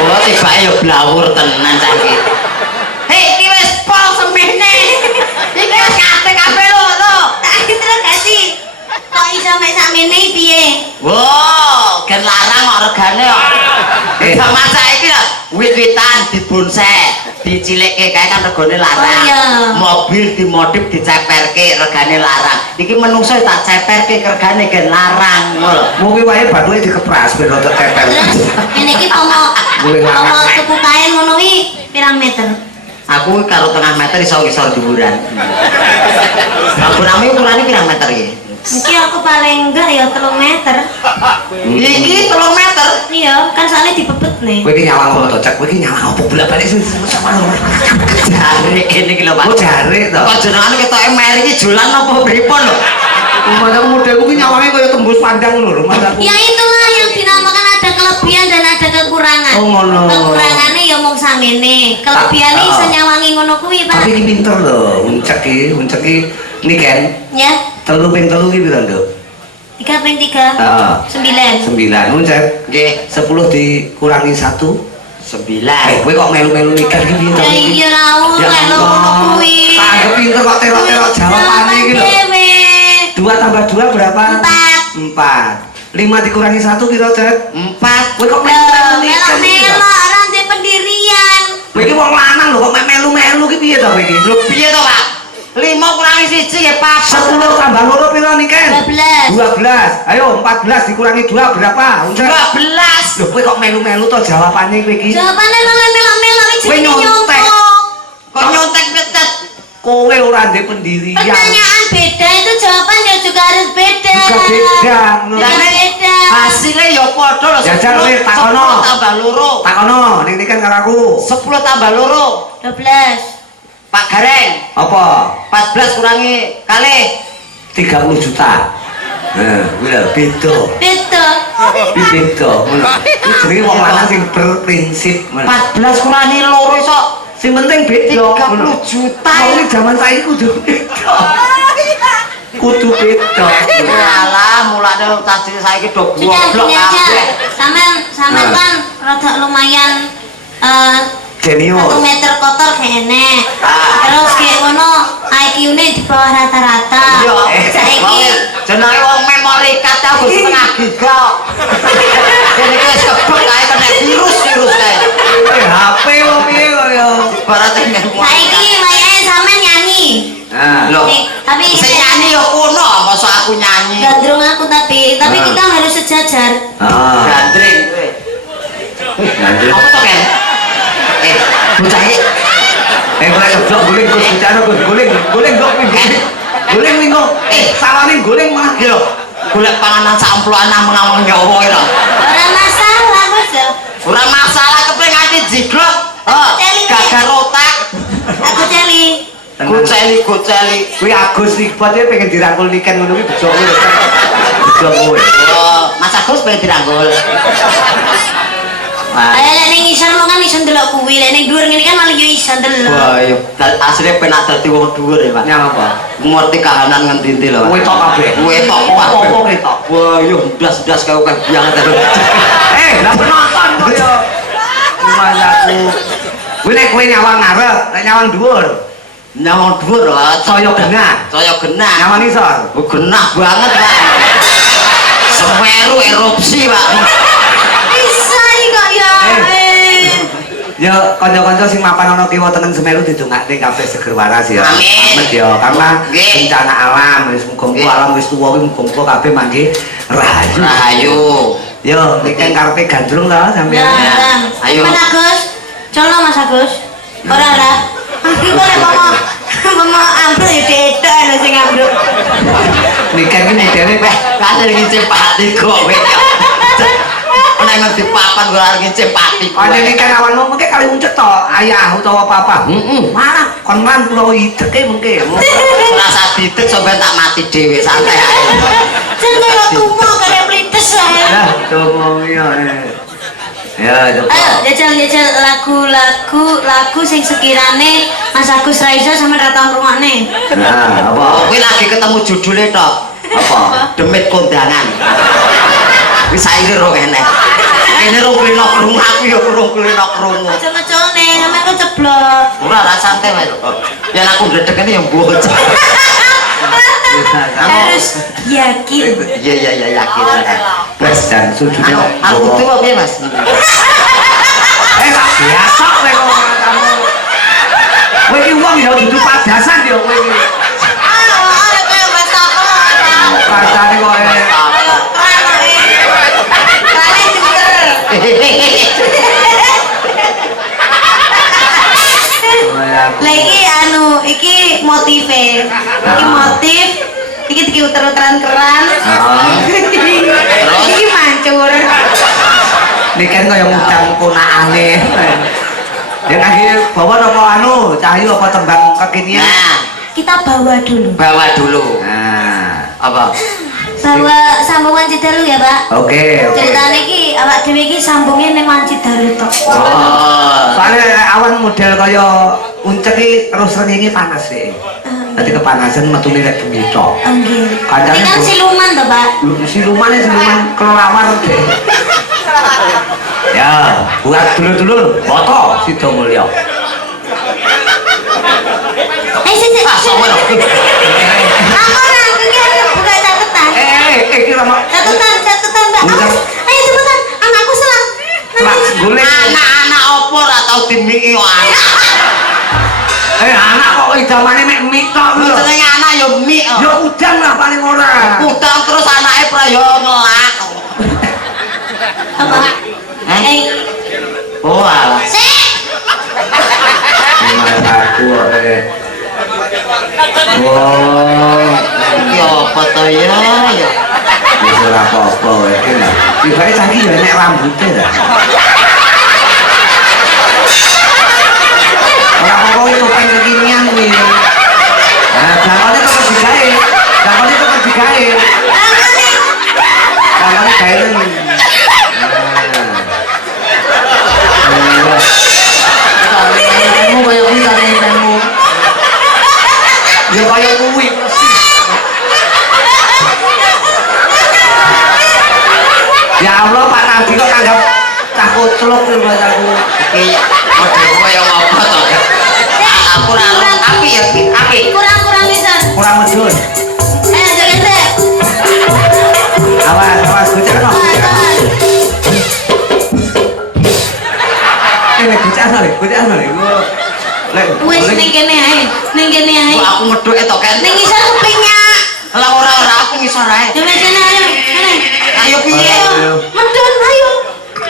Kula tibake ya blawur tenan cah iki. Hei, iki wis pol semene. Iki wis kabeh lho. Tak terus gak sih? Kok iso mek sakmene piye? Wow, gen larang kok regane kok. Sama saiki lho. wit-witan dibonsek, dicilikke kae kan regane larang. Oh, iya. Mobil dimodif diceperke regane larang. Iki menungso tak ceperke regane gen larang. Mungkin wae batuke dikepras ben rada tetel. Terus ngene iki pomo Boleh larang. pomo tuku kain ngono kuwi pirang meter? Aku karo tengah meter iso ngisor dhuwuran. Bangunanmu ukurane pirang meter iki? Iki aku paling enggak ya 3 meter. Iki 3 meter. Iya, kan soalnya dipepet nih. Kowe iki nyawang apa to, Cak? Kowe iki nyawang apa bolak-balik sing sama. Jare ini iki lho, Pak. Oh, jare to. Kok jenengan ketoke meri iki jualan apa pripun lho? Umumnya modelku ki nyawange kaya tembus pandang lho, Mas aku. Ya itulah yang dinamakan ada kelebihan dan ada kekurangan. Oh, ngono. Kekurangannya ya mung samene. Kelebihannya iso nyawangi ngono kuwi, Pak. Tapi iki pinter lho, uncek ki niken. Ya, 3 ping 3 ki piro, Nduk? 3 ping 3. Heeh. 9. 9 uncek. Nggih, 10 dikurangi 1. 9. Kowe kok melu-melu nikah iki piye to? Ya iya ra Ya oleh lho Allah. ngono kuwi. Tanggep pinter kok terok-terok jawabane iki lho. Dewe. 2 tambah 2 berapa? 4. 4. 5 dikurangi 1 piro, Cek? 4. Kowe kok melu-melu nikah iki lho? Melo-melo ora ndek pendirian. Kowe iki wong lanang lho kok melu-melu ki piye to kowe iki? Lho piye to, Pak? 5 kurangi 1 ya 4. 10 tambah 2 piro niken? 12. 12. Ayo 14 dikurangi 2 berapa? Uncek. 12. Lho kowe kok melu-melu to jawabane kowe iki? Jawabannya malah melo-melo iki Kowe jenenge nyontek. nyontek. Kok nyontek betet? Kowe ora ndek pendirian. Pertanyaan beda itu jawabannya juga harus beda. Juga beda. Juga beda. Hasilnya ya padha lho. Jajal, Lir, takono. 10 tambah loro. Takono, ning kan karo aku. 10 tambah loro. 12. Pak Gareng, Apa? 14 kurangi kali 30 juta. Nah, kuwi lho beda. Beda. Iki beda. Ngono. Iki jenenge wong lanang sing berprinsip. Ngono. 14 kurangi loro iso Sing penting beda. 30 juta. Ini zaman saiki kudu beda. Kudu beda. Walah, mulane tadi saiki do Sudah goblok gini aja. kabeh. Sampean Nah. kan rada lumayan 1 Genius. meter kotor kene. Ah. Terus kayak ngono IQ-ne di bawah rata-rata. Yo, Saiki jenenge wong memori card aku setengah giga. Kene iki wis kebek kae kena virus kae. HP lo piye kok ya? Barate memori. saiki wayahe sampean nyanyi. Nah, Loh, Nih, tapi sing nyanyi ya kuno, masa aku nyanyi. gandrung aku tapi Ah. kita harus sejajar. heeh. Gandring. Lanjut. Apa to, Ken? Bocah iki Boleh keblok guling Gus bicara Gus guling kok guling minggu sawane guling mah iki lho, golek panganan samplokan nang ngawang nyawa iki lho. Ora masalah, Gus. Ora masalah kepen nganti jiglok. Gagal otak. Aku celi. Goceli. kuwi Agus Iqbal dia pengen dirangkul niken ngono kuwi bejo kowe bejo kowe Oh, Mas Agus pengen dirangkul. Ayo lek ning isan lo kan iso ndelok kuwi, lek ning dhuwur ngene kan malah yo iso ndelok. Wah, yo asline penak dadi wong dhuwur ya, Pak. nyang apa Ngerti kahanan ngendi-endi lho, Pak. Wetok kabeh. Wetok Apa kabeh. wetok? Wah, yo blas-blas kaya akeh banget. lah penonton kok yo Mas aku kuwi nek kowe nyawang ngarep nek nyawang dhuwur Nyawang dhuwur lho, saya genah saya genah. nyawang isor Oh, genah banget, Pak. Semeru erupsi, Pak. Bisa iki kok ya. ya kanca-kanca sing mapan ana kiwa teneng Semeru didongakne kabeh seger waras ya. Amin. Amin ya karena Nggih. bencana alam wis muga-muga Nggih. alam wis tuwa kuwi muga-muga kabeh mangke rahayu. Rahayu. Yo niken karepe gandrung lah Ya, sampeyan. Bang. Ayo. Mas Agus. Cono Mas Agus. Ora. Iki kok lek mama ambruk ya dedok lho sing ambruk. Niken ki modele Weh, kan ngicip pati kok kowe. Ana ngerti papan kok arep ngicip pati. Ane niken awanmu mengke kali uncet to ayah utawa papa. Malah kon lan kula ideke mengke. Rasa ditek sampe tak mati dhewe santai ae. Jan kaya tumo kaya plites ae. Lah ngomong ya. Ya, Ayo jajal lagu sing sekirane Mas Agus Raisa sampe ra tau ngrungokne. Nah, apa? Oh, kowe lagi ketemu judulnya tok. Apa? Demit kondangan. Wis saiki ro kene. Kene ro kulino krungu aku ya kurung kulino krungu. Aja ngecone, sampe kok ceblok. Ora ra santai wae. Yen aku ndredeg kene ya mbuh. Harus yakin. Iya yakin. Wes dan sujudnya Aku tuh apa ya, Mas? badasan ya kowe iki. Kayak bahasa apa? Rasane kok lagi anu iki motive iki uter-uteran keran iki mancur ini kan kaya mudang ponakane yang akhir bawa apa anu Cahyu apa tembang kekinian Nah, kita bawa dulu bawa dulu. nah Apa? bawa sambungan Cidalu ya Pak. oke Ceritanya ki awak dhewe iki sambungnya nang Cidalu tok. Oh. soalnya awan model kaya uncek iki terus rengenge panas sih tadi kepanasan metu nek bengi tok Nggih. Kadang Ini kan itu- siluman to, Pak. siluman kelelawar deh ya buat dulur-dulur foto Sido Mulyo Sik. Ah, sama dong. Aku nang iki buka catatan. iki lama Catatan, Pak. Bukan. Ayo cepetan, anakku salah. golek Anak-anak opo ora tau dimiki yo anak. anak kok idamane mek mik tok lho Jenenge anak yo mik. ya udan lah paling ora Udang terus anake prayo ngelak. Apa? Oh alah. Sik. Mas aku oh Iki apa to ya? wis ora apa-apa iki lah tibake saiki ya nek rambute dah ora apa-apa itu kan kekinian kuwi nah jangkone tetep digawe jangkone tetep digawe jangkone gawe kamu kaya kuwi temu ya kaya kuwi ya Allah Pak Nabi kok anggap cah kucluk lho Mas aku Iki model koyo apa to? Aku ora api ya, api. Kurang pisan. kurang medun Ayo joget. awas bocah no bocah no Wis ning kene ae. Kok aku medhuke to kan? Ning isor kupingnya. Lah ora aku ngisor ae. Coba sini ayo. Kene. Ayo piye? Medun ayo.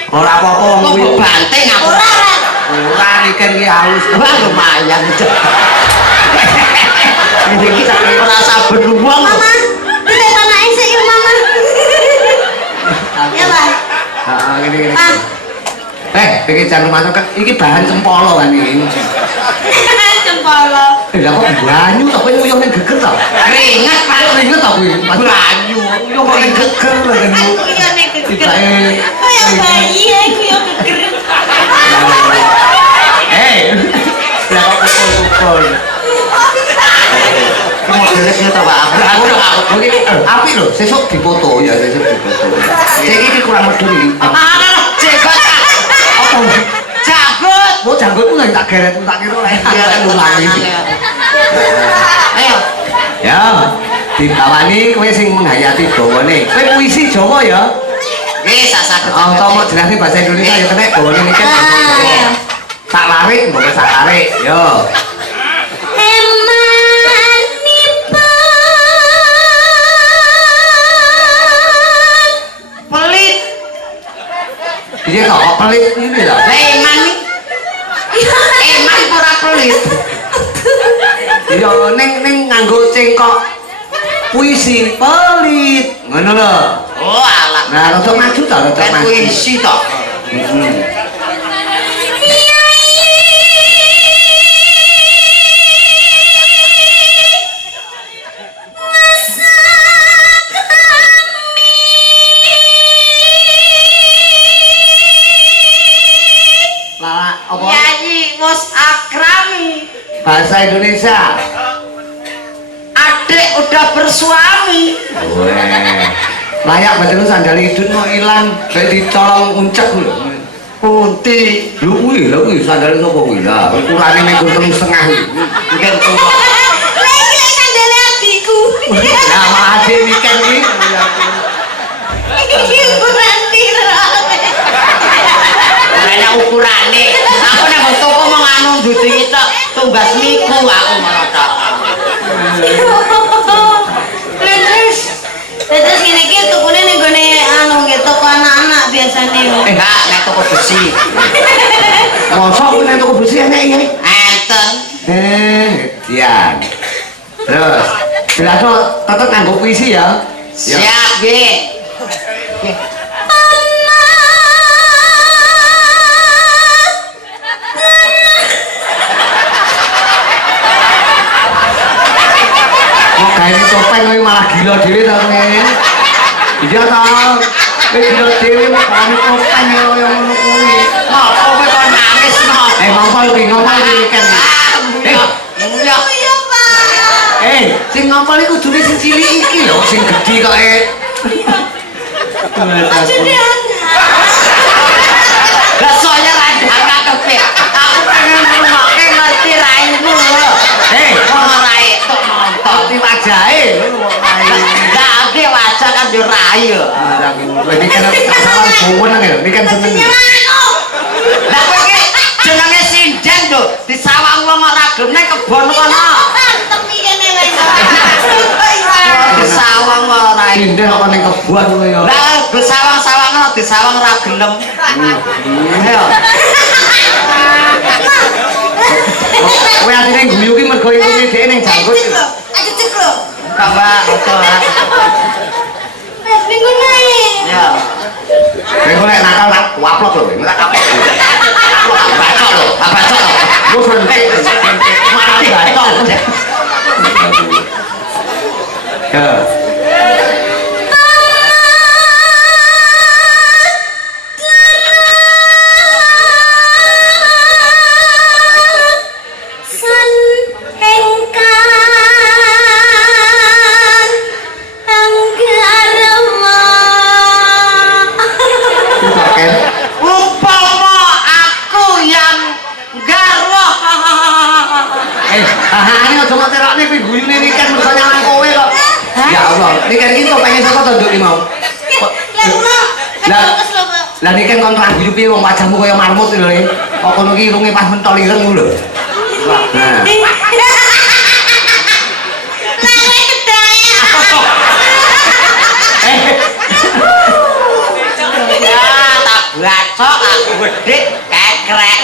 ora apa-apa wong Kok kuwi banting aku. ora ikan ki halus Wah lumayan. Ini kita ora saben wong. Mama, kita tanah sik yuk Mama. Ya, Pak. heeh ngene Pak. pengen jangan manuk kan iki bahan cempolo kan iki Cempolo. lah kok banyu to kowe nguyuh ning geger to Keringet Pak. keringet to kuwi Banyu. yo kok ning geger lho kan Aku yo ning geger. tibake Kayak bayi aku yo geger. lah kok pukul-pukul Modelnya dia to Pak. Aku api lho sesuk dipoto ya sesuk dipoto sing iki kurang medun iki Jenggot. apa Janggut. mau janggutmu lagi tak geret tak kira lek tak ulangi Ayo. ya dibawani kowe sing menghayati dawane kowe puisi Jawa ya Wis saged. atau mau jelasne bahasa Indonesia ya kena dawane iki Ayo. sak larik mbok sak larik yo Pelit. piye kok pelit ini lho Lah eman nih. Eman ora pelit. yo ning nganggo cengkok puisi pelit ngono lho Oh alah. nah rada maju ta rada Kan maju puisi to. Lala apa Nyanyi Mus Akrami. bahasa Indonesia Adik udah bersuami. weh layak betul sandal idun mau hilang kayak dicolong uncek lho Kunti. lho kuwi sandal sapa kuwi lah ukurane mek gotong setengah Mungkin tuwa. Lagi sandale adikku. nah malah ade weekend iki Iki ukuran piro? Banyak ukurane. Aku nang toko mau nganu dudu kita tumbas miku aku ngono tok. Terus gini ki tukune ning gone anu nggih toko anak-anak biasane. Enggak, nek toko besi. Mosok kuwi nang toko besi enek iki. Enten. Dian. Terus, jelas tetep nganggo puisi ya. Siap, nggih. Kok gawe topeng kuwi malah gila dhewe ta kowe. Iya ta. Kowe gila dhewe kok gawe topeng kaya ngono kuwi. Ngopo kowe kok nangis no? Ngopal iki kan. Iya. Iya, Pak. Sing ngopal iku kudune sing cilik iki lho, sing gedhi kok Aja deh. Lah soalnya rada kepe. Aku pengen ngrungokke ngerti raimu lho. Rai tok nonton di wajahe. enggak oke wajah kan yo rai yo. Ini kan kasawan buwen nang ini kan seneng. Lah kowe iki jenenge sinden lho, disawang wong ora gemne kebon kono. Temi kene wae. Disawang ora. Pindah apa ning kebon kowe ya. Lah disawang-sawang ora disawang ora gelem. Ayo. Kowe atine guyu ki mergo iku dhewe ning jangkut. Aja cek lho. Tambah oto. Minggu nae. Ya. Kowe lek nakal tak waplok lho, nek kapok. Bacok lho, bacok lho. Lu sentek. Malah bacok. Ya. San engkang anggarama. Umpama aku yang garwa. Ini aja kok terokne kuwi guyune iki kan mergo nyalang kowe kok. Ya Allah, ini kan iki pengen sapa to nduk iki mau. Lah kula Lah. fokus lho, Pak. Lah niki kan kon ra guyu piye wong wajahmu kaya marmut lho. Kok kono iki irunge pas mentol ireng lho. Nah. Lawe kedaya. Ya tak bacok aku wedhik kekrek.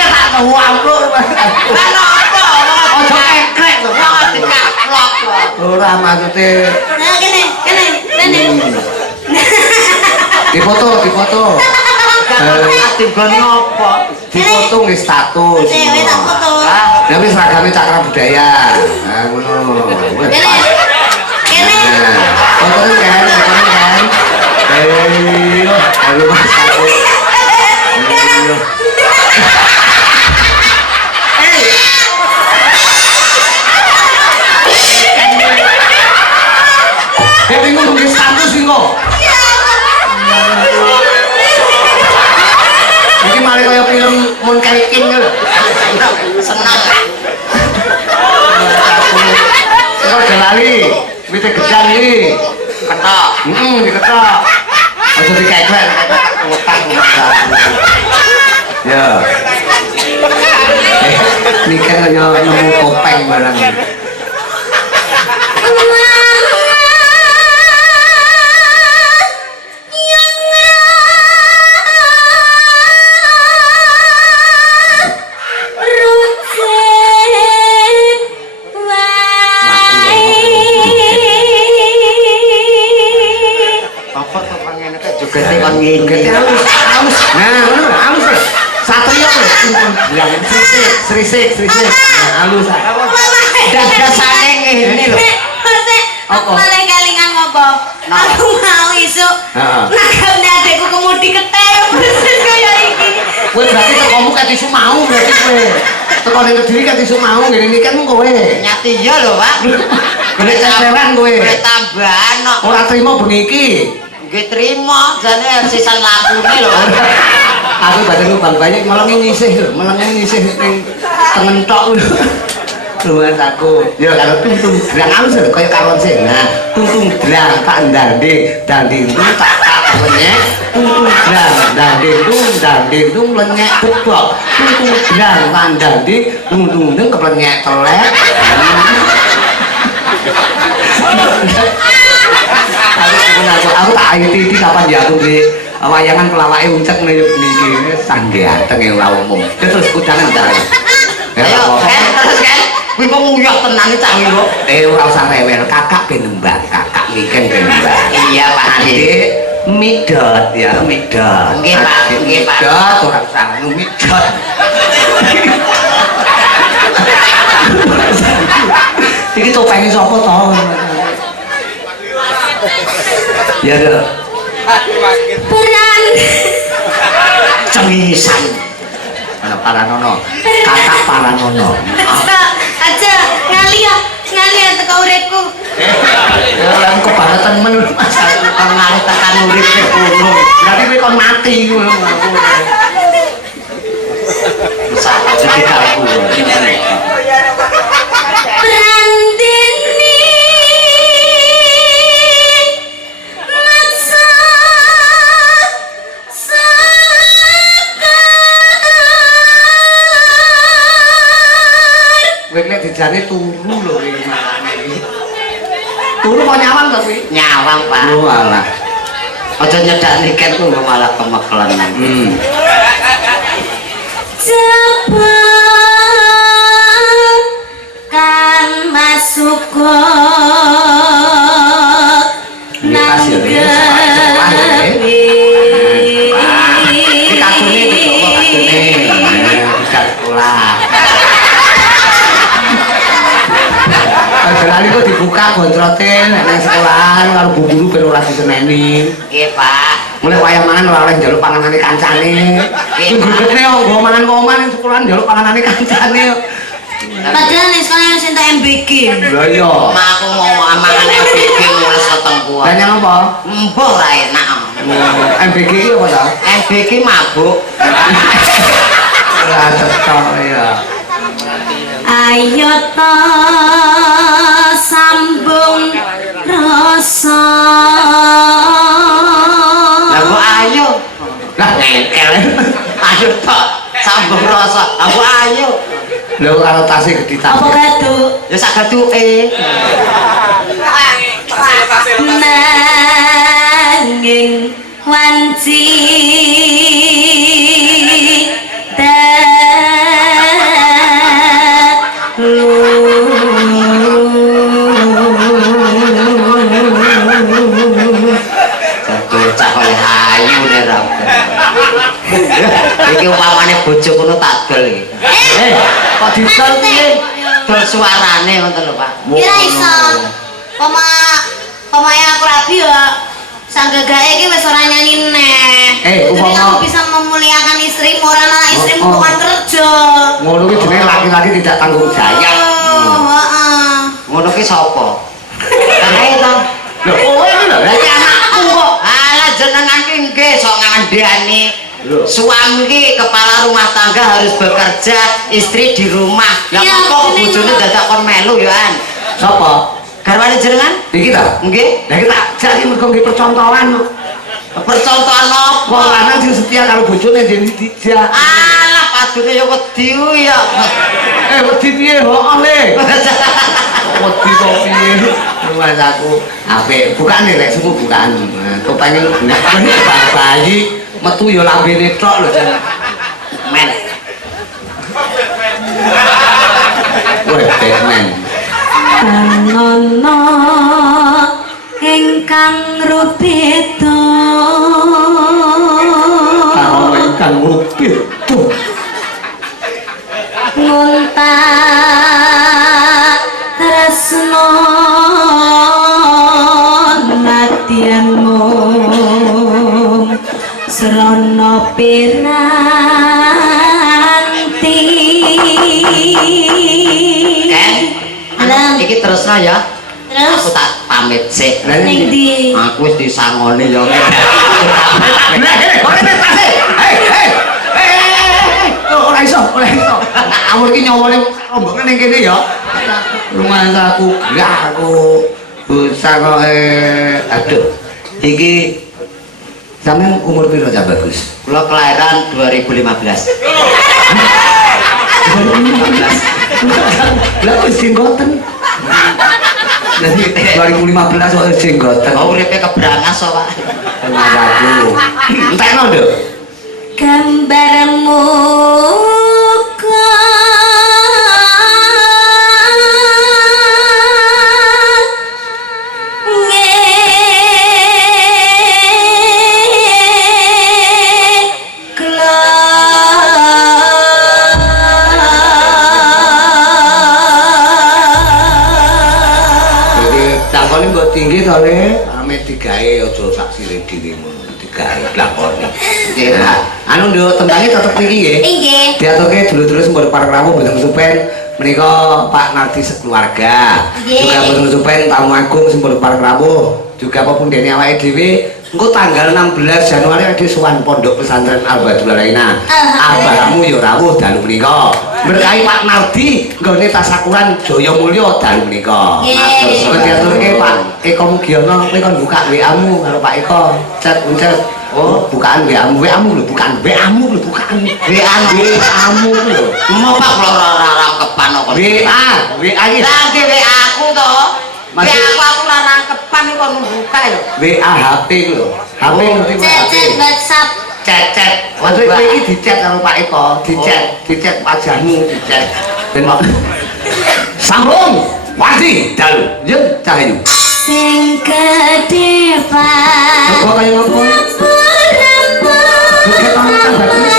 Tak wapluk. Lah napa? Ojo kekrek lho. Wong dikaplok kok. Ora maksude Nah, kene. difoto. Tinggon ngopo? Difoto nggih status. Dewe tak foto. Lah wis seragame cakra budaya. Nah ngono. Kene. Nah, fotonya kan. Ayo, Mas status. Ayo. Bingung nunggu status iki kok. Iki malah kaya film Moon King lho. Seneng. Kok lali, wite gedang iki. Ketok. Diketok. Aja dikeklek, utang. Ya. Ini kan kaya nemu kopeng barang. Apa to pengen nek jogete kon ngene. Gede halus. Nah, ngono halus. Satria lho. Srisik. Nah, halus. Dasane ngene lho. Aku paling kelingan ngopo? Aku mau isuk. Heeh. Nakane adekku kemudi ketemu persis kaya iki. Kowe berarti tekomu kat isu mau berarti kowe. Teko ning Kediri kat isu mau ngene iki kan kowe. Nyati ya lho, Pak. Golek ceceran kowe. Tambahan kok. Ora trimo bengi iki. Nggih trimo, jane sisan lakune lho. Aku badanku bang banyak melenge nyisih lho, melenge nyisih ning tengen tok lho. Luwes aku. Ya karo tung-tung drang halus lho kaya karon sing. Nah, tung-tung drang tak ndanding, danding tak lenyek danding dung lenyek bebok tung danding dung keplenyek telek. Aku tak IT kapan ya aku di wayangan pelawake uncek niki sanggean teng umum. Terus kudangan ndak. Ayo, terus kan. Kuwi kok nguyah tenan cah lho. Ora usah rewel, kakak ben nembang, kakak ngiken ben nembang. Iya, Pak Adik midot ya, midot. Nggih, Pak. Nggih, Pak. Midot ora usah midot. Iki topenge sapa to? Ya deh. Peran Cengisan. Ana Paranono. Kakak Paranono. aja ngali teko uripku. Lan kebangetan men masalah ngalih tekan urip ngono. Berarti kowe kon mati ngono. Bisa jadi kalbu. Brandini maksa Kowe nek dijane turu lho iki makane iki. Turu kok nyawang to kuwi? Nyawang, Pak. Oh alah. Aja nyedak niken ku malah kemeklen. coba kan masuk nang Lali kok dibuka gontrote nek nang sekolahan karo bu guru ben ora diseneni. Nggih, Pak. Mulai wayang mangan ora oleh njaluk panganane kancane. Sing gregetne nggo mangan kok oman ning sekolahan njaluk panganane kancane. padahal nek sekolah sing tak MBG. Lha iya. Mak aku mau amangane MBG mulai seteng kuat. Lah nyang apa? Mbok ra enak. MBG iki apa ta? MBG mabuk. Ora cocok ya. Ayo to sambung rasa. Lah kok ayo. Lah ngekel. Ayo tok sambung rasa. Aku ayo. Lho karo tase gedhi tas. Apa gaduk? Ya sak gaduke. Nanging wanci Cak oleh ayu nek ra. Iki umpamane bojo kono tak dol iki. Kok didol piye? Dol suarane ngoten lho, Pak. kira iso. Pemain aku rabi ya. Sanggagae iki wis ora nyanyi neh. Tapi umpama- kamu bisa memuliakan istrimu, ora anak istrimu bukan kerja. Ngono kuwi jenenge laki-laki tidak tanggung jawab. Oh, heeh. Ngono ki sapa? Kae to. Lho, kowe iki lho, Lah iki anakku kok. Alah jenengan ki nggih sok ngandhani. Lho. Suami ki kepala rumah tangga harus bekerja, istri di rumah. Lah Iya, kok bener. bojone dadak kon melu ya an. sapa? Garwane jenengan? Iki ta? Nggih. Lah kita jadi mergo nggih percontohan. Percontohan Wong apa? lanang sing setia karo bojone dene dijak. Alah padune ya wedi ya. Wedi piye hooh le? Wedi kok piye? Mas aku apik bukane lek suku bukan. Kepengin nek bayi metu ya lambene tok lho jan. Men. Weh, Batman. Anono ingkang rupita Karo ingkang rupit tuh. nguntak tresno natianmu srana piranti. Ken, iki terusno ya. Terus Aku tak pamit sih. Lah ning ndi? Aku wis disangoni ya. Ora iso. Awur iki nyawane rombongan ning kene ya. Rumah aku gak aku usah kok aduh. Iki Sampeyan umur piro Cak Bagus? Kula kelahiran 2015. 2015. Lah wis jenggoten. Jadi 2015 kok jenggoten. Oh uripe kebrangas kok, Pak. Ngaku. Entekno, Nduk. Gambarmu Lakoni mbok tinggi to Le, ame digawe aja sak sire dhewe ngono, digawe lakoni. Nggih, anu Nduk tembange tetep niki nggih. Nggih. Diaturke dulur-dulur sembur parek rawuh mboten kesupen menika Pak Nardi sekeluarga. Juga mboten kesupen tamu agung sembur parek rawuh, juga apapun dene awake dhewe engko tanggal 16 Januari ada sowan Pondok Pesantren Al-Badul Alaina. Abahmu ya rawuh dalu menika. Berkahi Pak Nardi nggone tasakuran Jaya Mulya dalu menika. Nggih. Diaturke Pak Eko Mugiono kowe kon buka WA-mu karo Pak Eko. Chat uncet. Oh, bukaan WA-mu lho, bukan WA-mu lho, bukan WA-mu lho. Mau Pak kula ora rangkepan kok. WA iki. Lah di WA aku to. Masih- WA aku ora rangkepan kok buka lho. WA HP lho. HP ngerti Pak? Chat WhatsApp. Chat. Maksud kowe iki dicet karo Pak Eko, dicet wajahmu, dicet. Ben sambung. Wasi dalu. Yen cahayu. Sing gedhe Pak. Kok kaya ngopo? Buket orang bagus.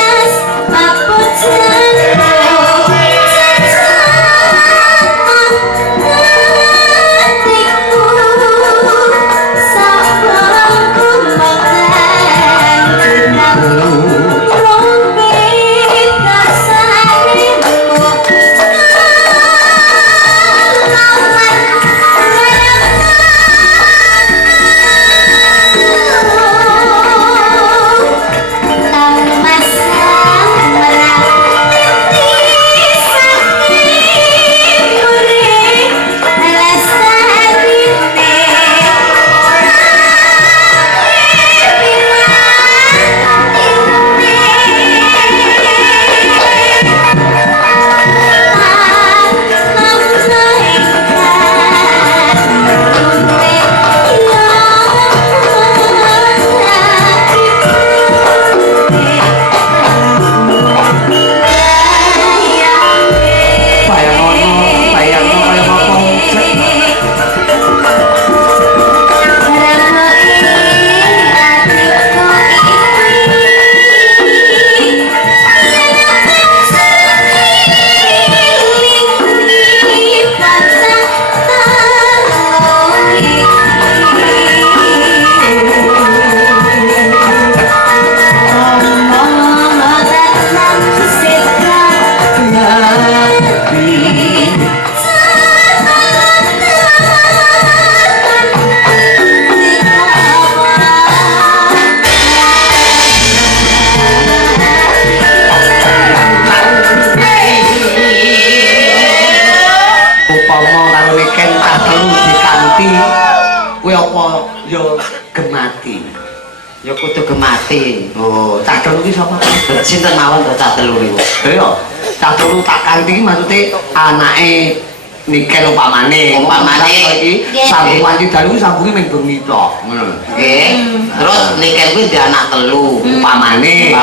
Ya kudu gemati. Oh, cah telu iki sapa? Sinten mawon to cah telu niku? Iya, cah telu tak kanthi iki maksude anake Niken umpamane. Iki sambung wanci dalu sambunge mung bengi tok. Ngono. Nggih. Terus Niken kuwi ndek anak telu. Umpamane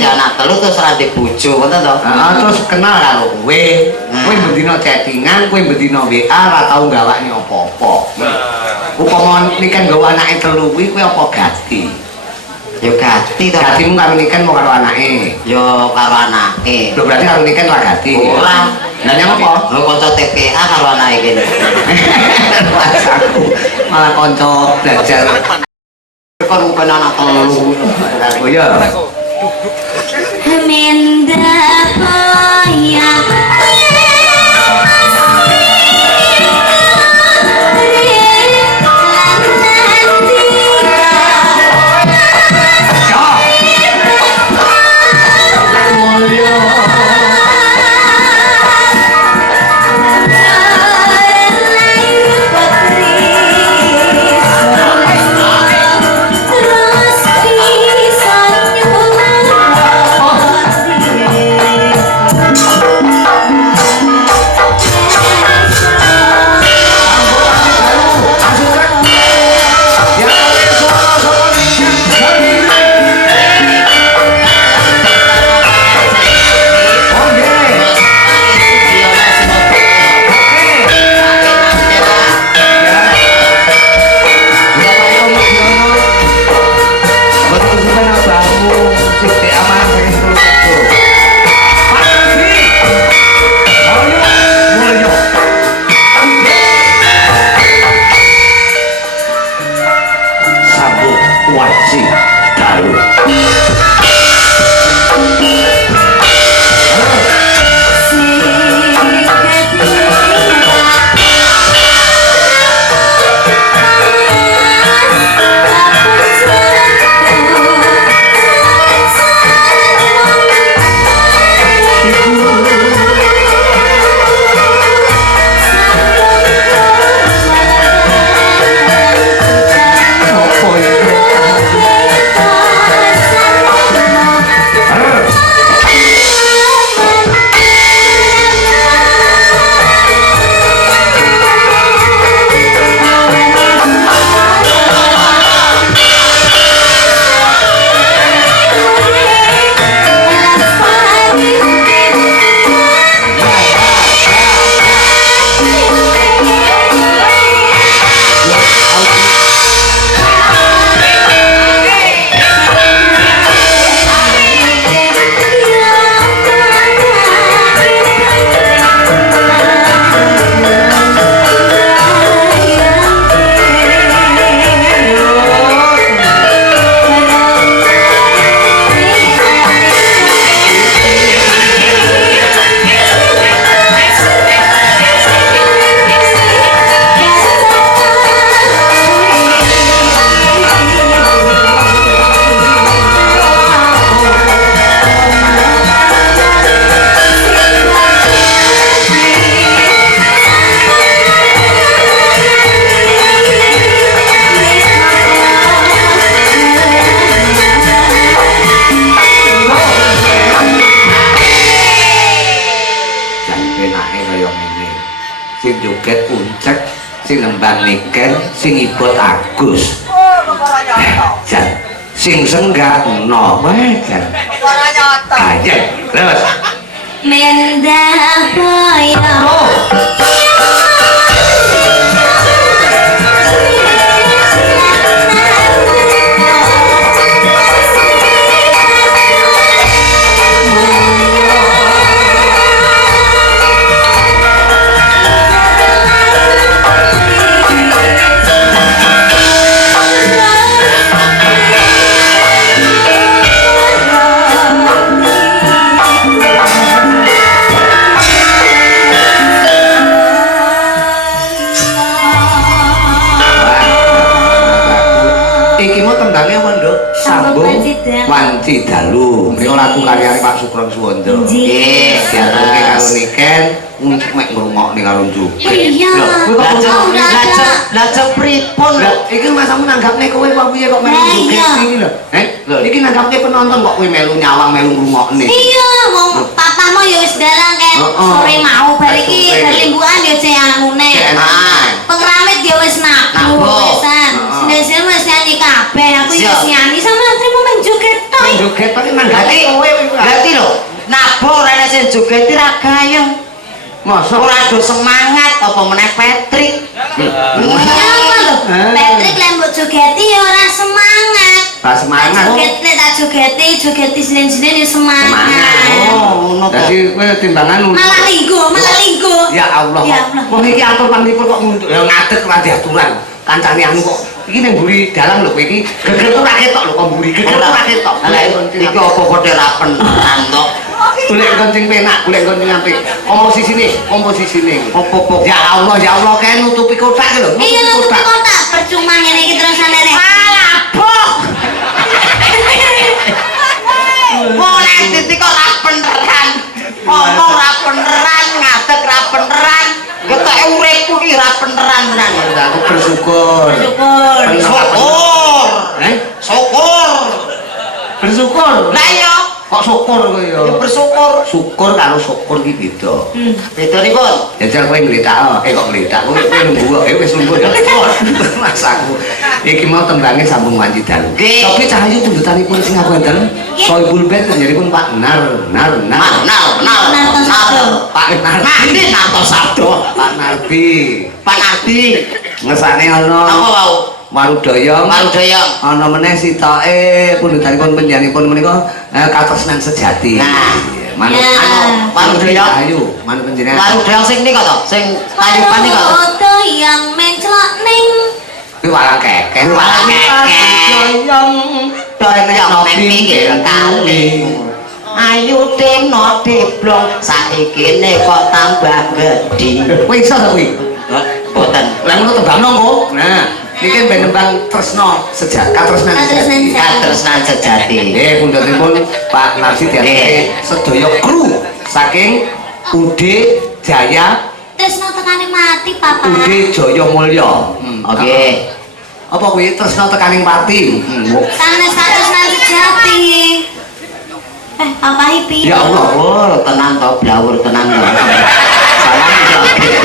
ndek anak telu terus ora ndek bojo, ngoten to? Heeh, terus kenal karo kowe. Kowe bendina chattingan, kowe bendina WA ora tau gawakne apa-apa. Upama Niken gawa anake telu kuwi kowe apa ganti? Ya ganti to. Gantimu karo Niken mau karo anake. Ya karo anake. Lho berarti karo Niken ora ganti. Ora. Lah nyapa apa? Lho kanca TPA karo anake kene. Malah kanca belajar. Kok rupane anak telu. Oh ya. Minda poya terus joget uncek sing nembang Niken sing ibut Agus jan sing senggak no wae jan aja terus mendah boyo iki mau tembangnya apa nduk? Sambung Wanci Dalu. Menika lagu karyane Pak Sukron Suwondo. Nggih, Diaturke karo Niken mek ngrungokne karo Juki. iya lajeng pripun Lah iki masamu nanggapne kowe kok piye kok melu Lah, joget iya. iki lho. Lho iki nanggapne penonton kok kowe melu nyawang melu ngrungokne. iya wong papamu ya wis dalang kayak sore mau bar iki berlimbuan ya cek anakune pengramit ya wis nabu wisan sing wis nyanyi kabeh aku ya wis nyanyi sama terima menjoget tok Joget tapi nanggapne kowe berarti lho nabur ana sing joget ra gayeng mosok ora do semangat apa meneh Patrick apa lho Patrick lembut jogeti ya ora semangat pas semangat. jogeti Senin-Senin ya semangat ngono to Dadi kowe timbangan malah linggo Ya Allah. Ya Allah. Wong iki atur panglipur kok nguntuk ya ngadeg ora diaturan. Kancane anu kok iki ning mburi dalang lho kowe iki geger ora ketok lho kok mburi geger ora ketok. Lah iki apa padha ra peneran to Golek gonceng penak, golek gonceng apik. Komposisine. opo Ya Allah kae nutupi kotak lho. iya nutupi kotak percuma ngene iki terusane rek Boh. Wong nek titik kok ra beneran. Ngomong ra beneran, ngadeg ra beneran. Ketoke uripku iki ra beneran tenan. Aku bersyukur. Syukur. Syukur. Bersyukur. Lah iya, Kok syukur kowe ya? ya bersyukur. Syukur karo syukur iki beda. Bedanipun. Jajal kowe ngletak, kok ngletak. Kowe nunggu kok wis nunggu ya. Mas aku. Iki mau tembange sambung Wanci Dalu. Nggih. Tapi Cahayu tuntutanipun sing ngapunten. Soibul Bed panjenenganipun Pak Nar. Pak Narbi. Nanti Narto Sabdo. Pak Narbi. Pak Nardi. Ngesane ana Apa wau? Warudoyong. Warudoyong. Ana meneh sitoke pundutanipun panjenenganipun menika katresnan sejati. Nah. Manut Ya. anu Warudoyong. Cahayu, manut panjenengan. Warudoyong sing nika to, sing tayuban nika to. foto yang mencelok ning Kuwi walang kekeh. Walang kekeh. Doyong Nang pinggir kali. Ayu deno diblong saiki kok tambah gedhi. Kowe iso ta kuwi? Boten. Lah ngono tembangno kok. Nah, iki ben nembang tresno sejak katresnan sejati. Katresnan sejati. Pundhutipun Pak Narsi diaturke sedaya kru saking UD Jaya tresno tekane mati papa UD Jaya Mulya. Oke. Apa kuwi tresno tekaning pati? sanes katresnan sejati papa piye Ya Allah. Oh, tenang to, blawur tenang to. Salam joget.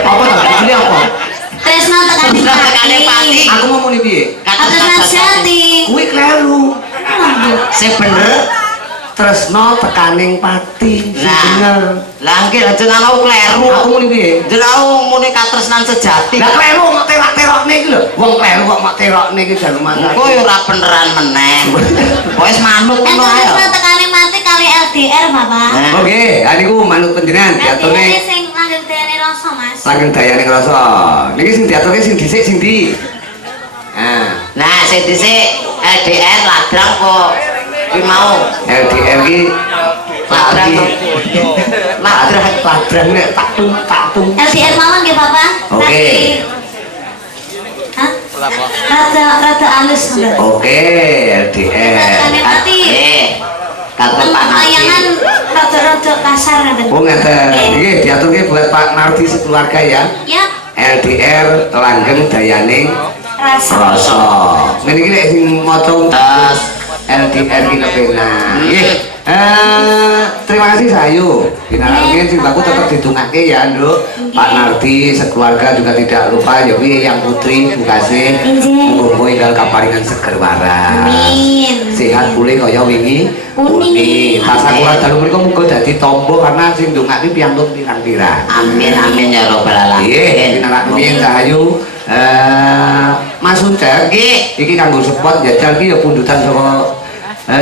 Apa ta? Iki apa? tresno tekane Tresno tekane mati. Aku mau muni piye? katresnan sejati Kuwi kleru. Sing bener. Tresno tekaning pati sing Nah. bener. Lah nggih jenengan aku kleru. Aku muni piye? Jenengan muni katresnan sejati. Lah kleru kok terak-terakne iki lho. Wong kleru kok mak terakne iki jan rumah. Engko yo ora beneran meneh. Wis manut ngono ae. tresno tekane mati kali LDR papa Oke, niku manut panjenengan LDR diaturne sing langgeng dene rasa mas langgeng dayane ngrasa. Niki sing diaturke sing dhisik sing ndi? Nah, sing dhisik LDR ladrang kok kuwi mau. LDR ki Ladrang. ladrang nek taktung. LDR mawon nggih papa Oke. Tapi- Hah? Rada halus Oke, LDR. tekane mati Kata Pak layangan Nardi. rada kasar ngeten Oh ngeten. Iki diaturke buat Pak Nardi sekeluarga ya. ya LDR langgeng dayaning rasa rasa. Ngene iki nek sing maca Tas. LDR ki kepenak. Nggih. Nggih. terima kasih Sayu. Mungkin sing baku tetap didungake ya, Nduk. Pak Nardi sekeluarga juga tidak lupa ya yang putri Bu Kasih. Muga-muga ingkang kaparingan seger waras. Amin. Sehat pulih kaya wingi. Puni. Pas aku dalu mriku muga dadi tombo karena sing ndongake piyantun pirang-pirang. Amin amin ya robbal alamin. Nggih, tindak rumiyin Sayu. Mas Ucek, iki kanggo spot jajal ki ya pundutan saka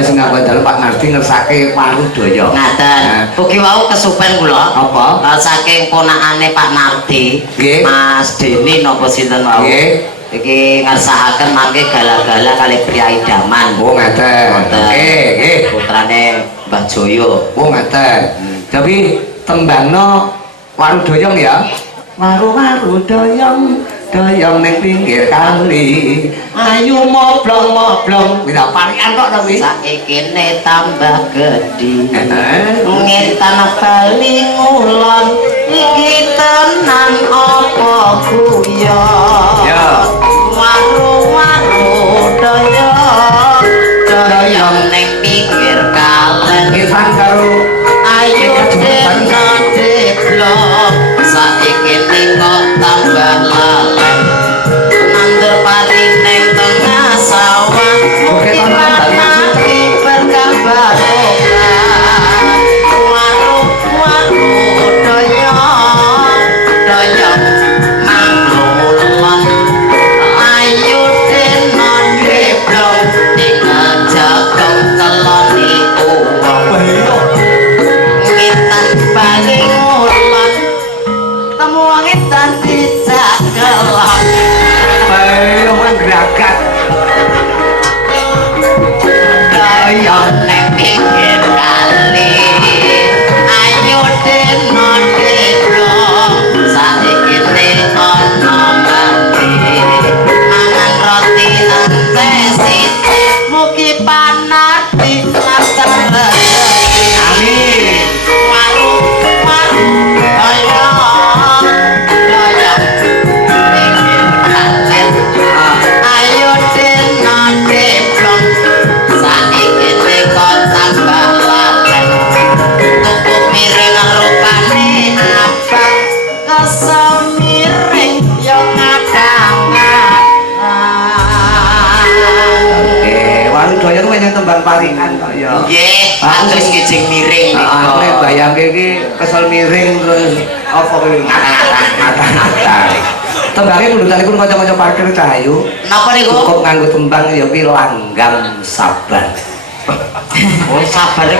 sing aku dalu Pak Nardi ngersake Warudaya. Ngaten. Ugi wau kesupen kula. Apa? Saking ponakane Pak Nardi, Nggih. Mas Deni napa sinten wau. Nggih. Iki ngersakaken mangke gala-gala kali pria idaman. Oh ngaten. Nggih. Putrane Mbah Joyo. Oh ngaten. Tapi tembangno Warudaya ya. Waru doyong doyong ning pinggir kali. Ayu moblong-moblong. Wis parian kok to kuwi. Saikine tambah gedhi. Ngetan bali ngulon iki tenan apa guyon. Ya. Waru doyong doyong ning pinggir kali. Ngisan karo Ayo tenan deblok saikine kok tambah laleh. Nandur pari neng tengah sawah iki berkah barokah. Waru doyong doyong manglulon. Ayo tenan deblok tinggal jagong keloni uwong. Ngitan bali ngulon temu ngitan dijak kelon. ayo ngragat. Doyong ning pinggir kali. Ayo deno deblok saikine ana mati. Mangan roti lan tesi mugi panarti ngasem rezeki. Amin. Waru doyong doyong pinggir kali. Ayo deno deblok saikine kok tambah laleh. Tuku miring rupane abang kesel miring yo ngadang-adang. Warudaya ku menyang tembang paringan kok ya. Nggih, atus ngijing miring Aku nek niku. bayangke iki kesel miring terus apa kuwi ngata-ngata. Tembange pundutanipun kanca-kanca parkir Cahayu. Napa niku? Cukup nganggo tembang ya kuwi langgam sabar. Oh, sabar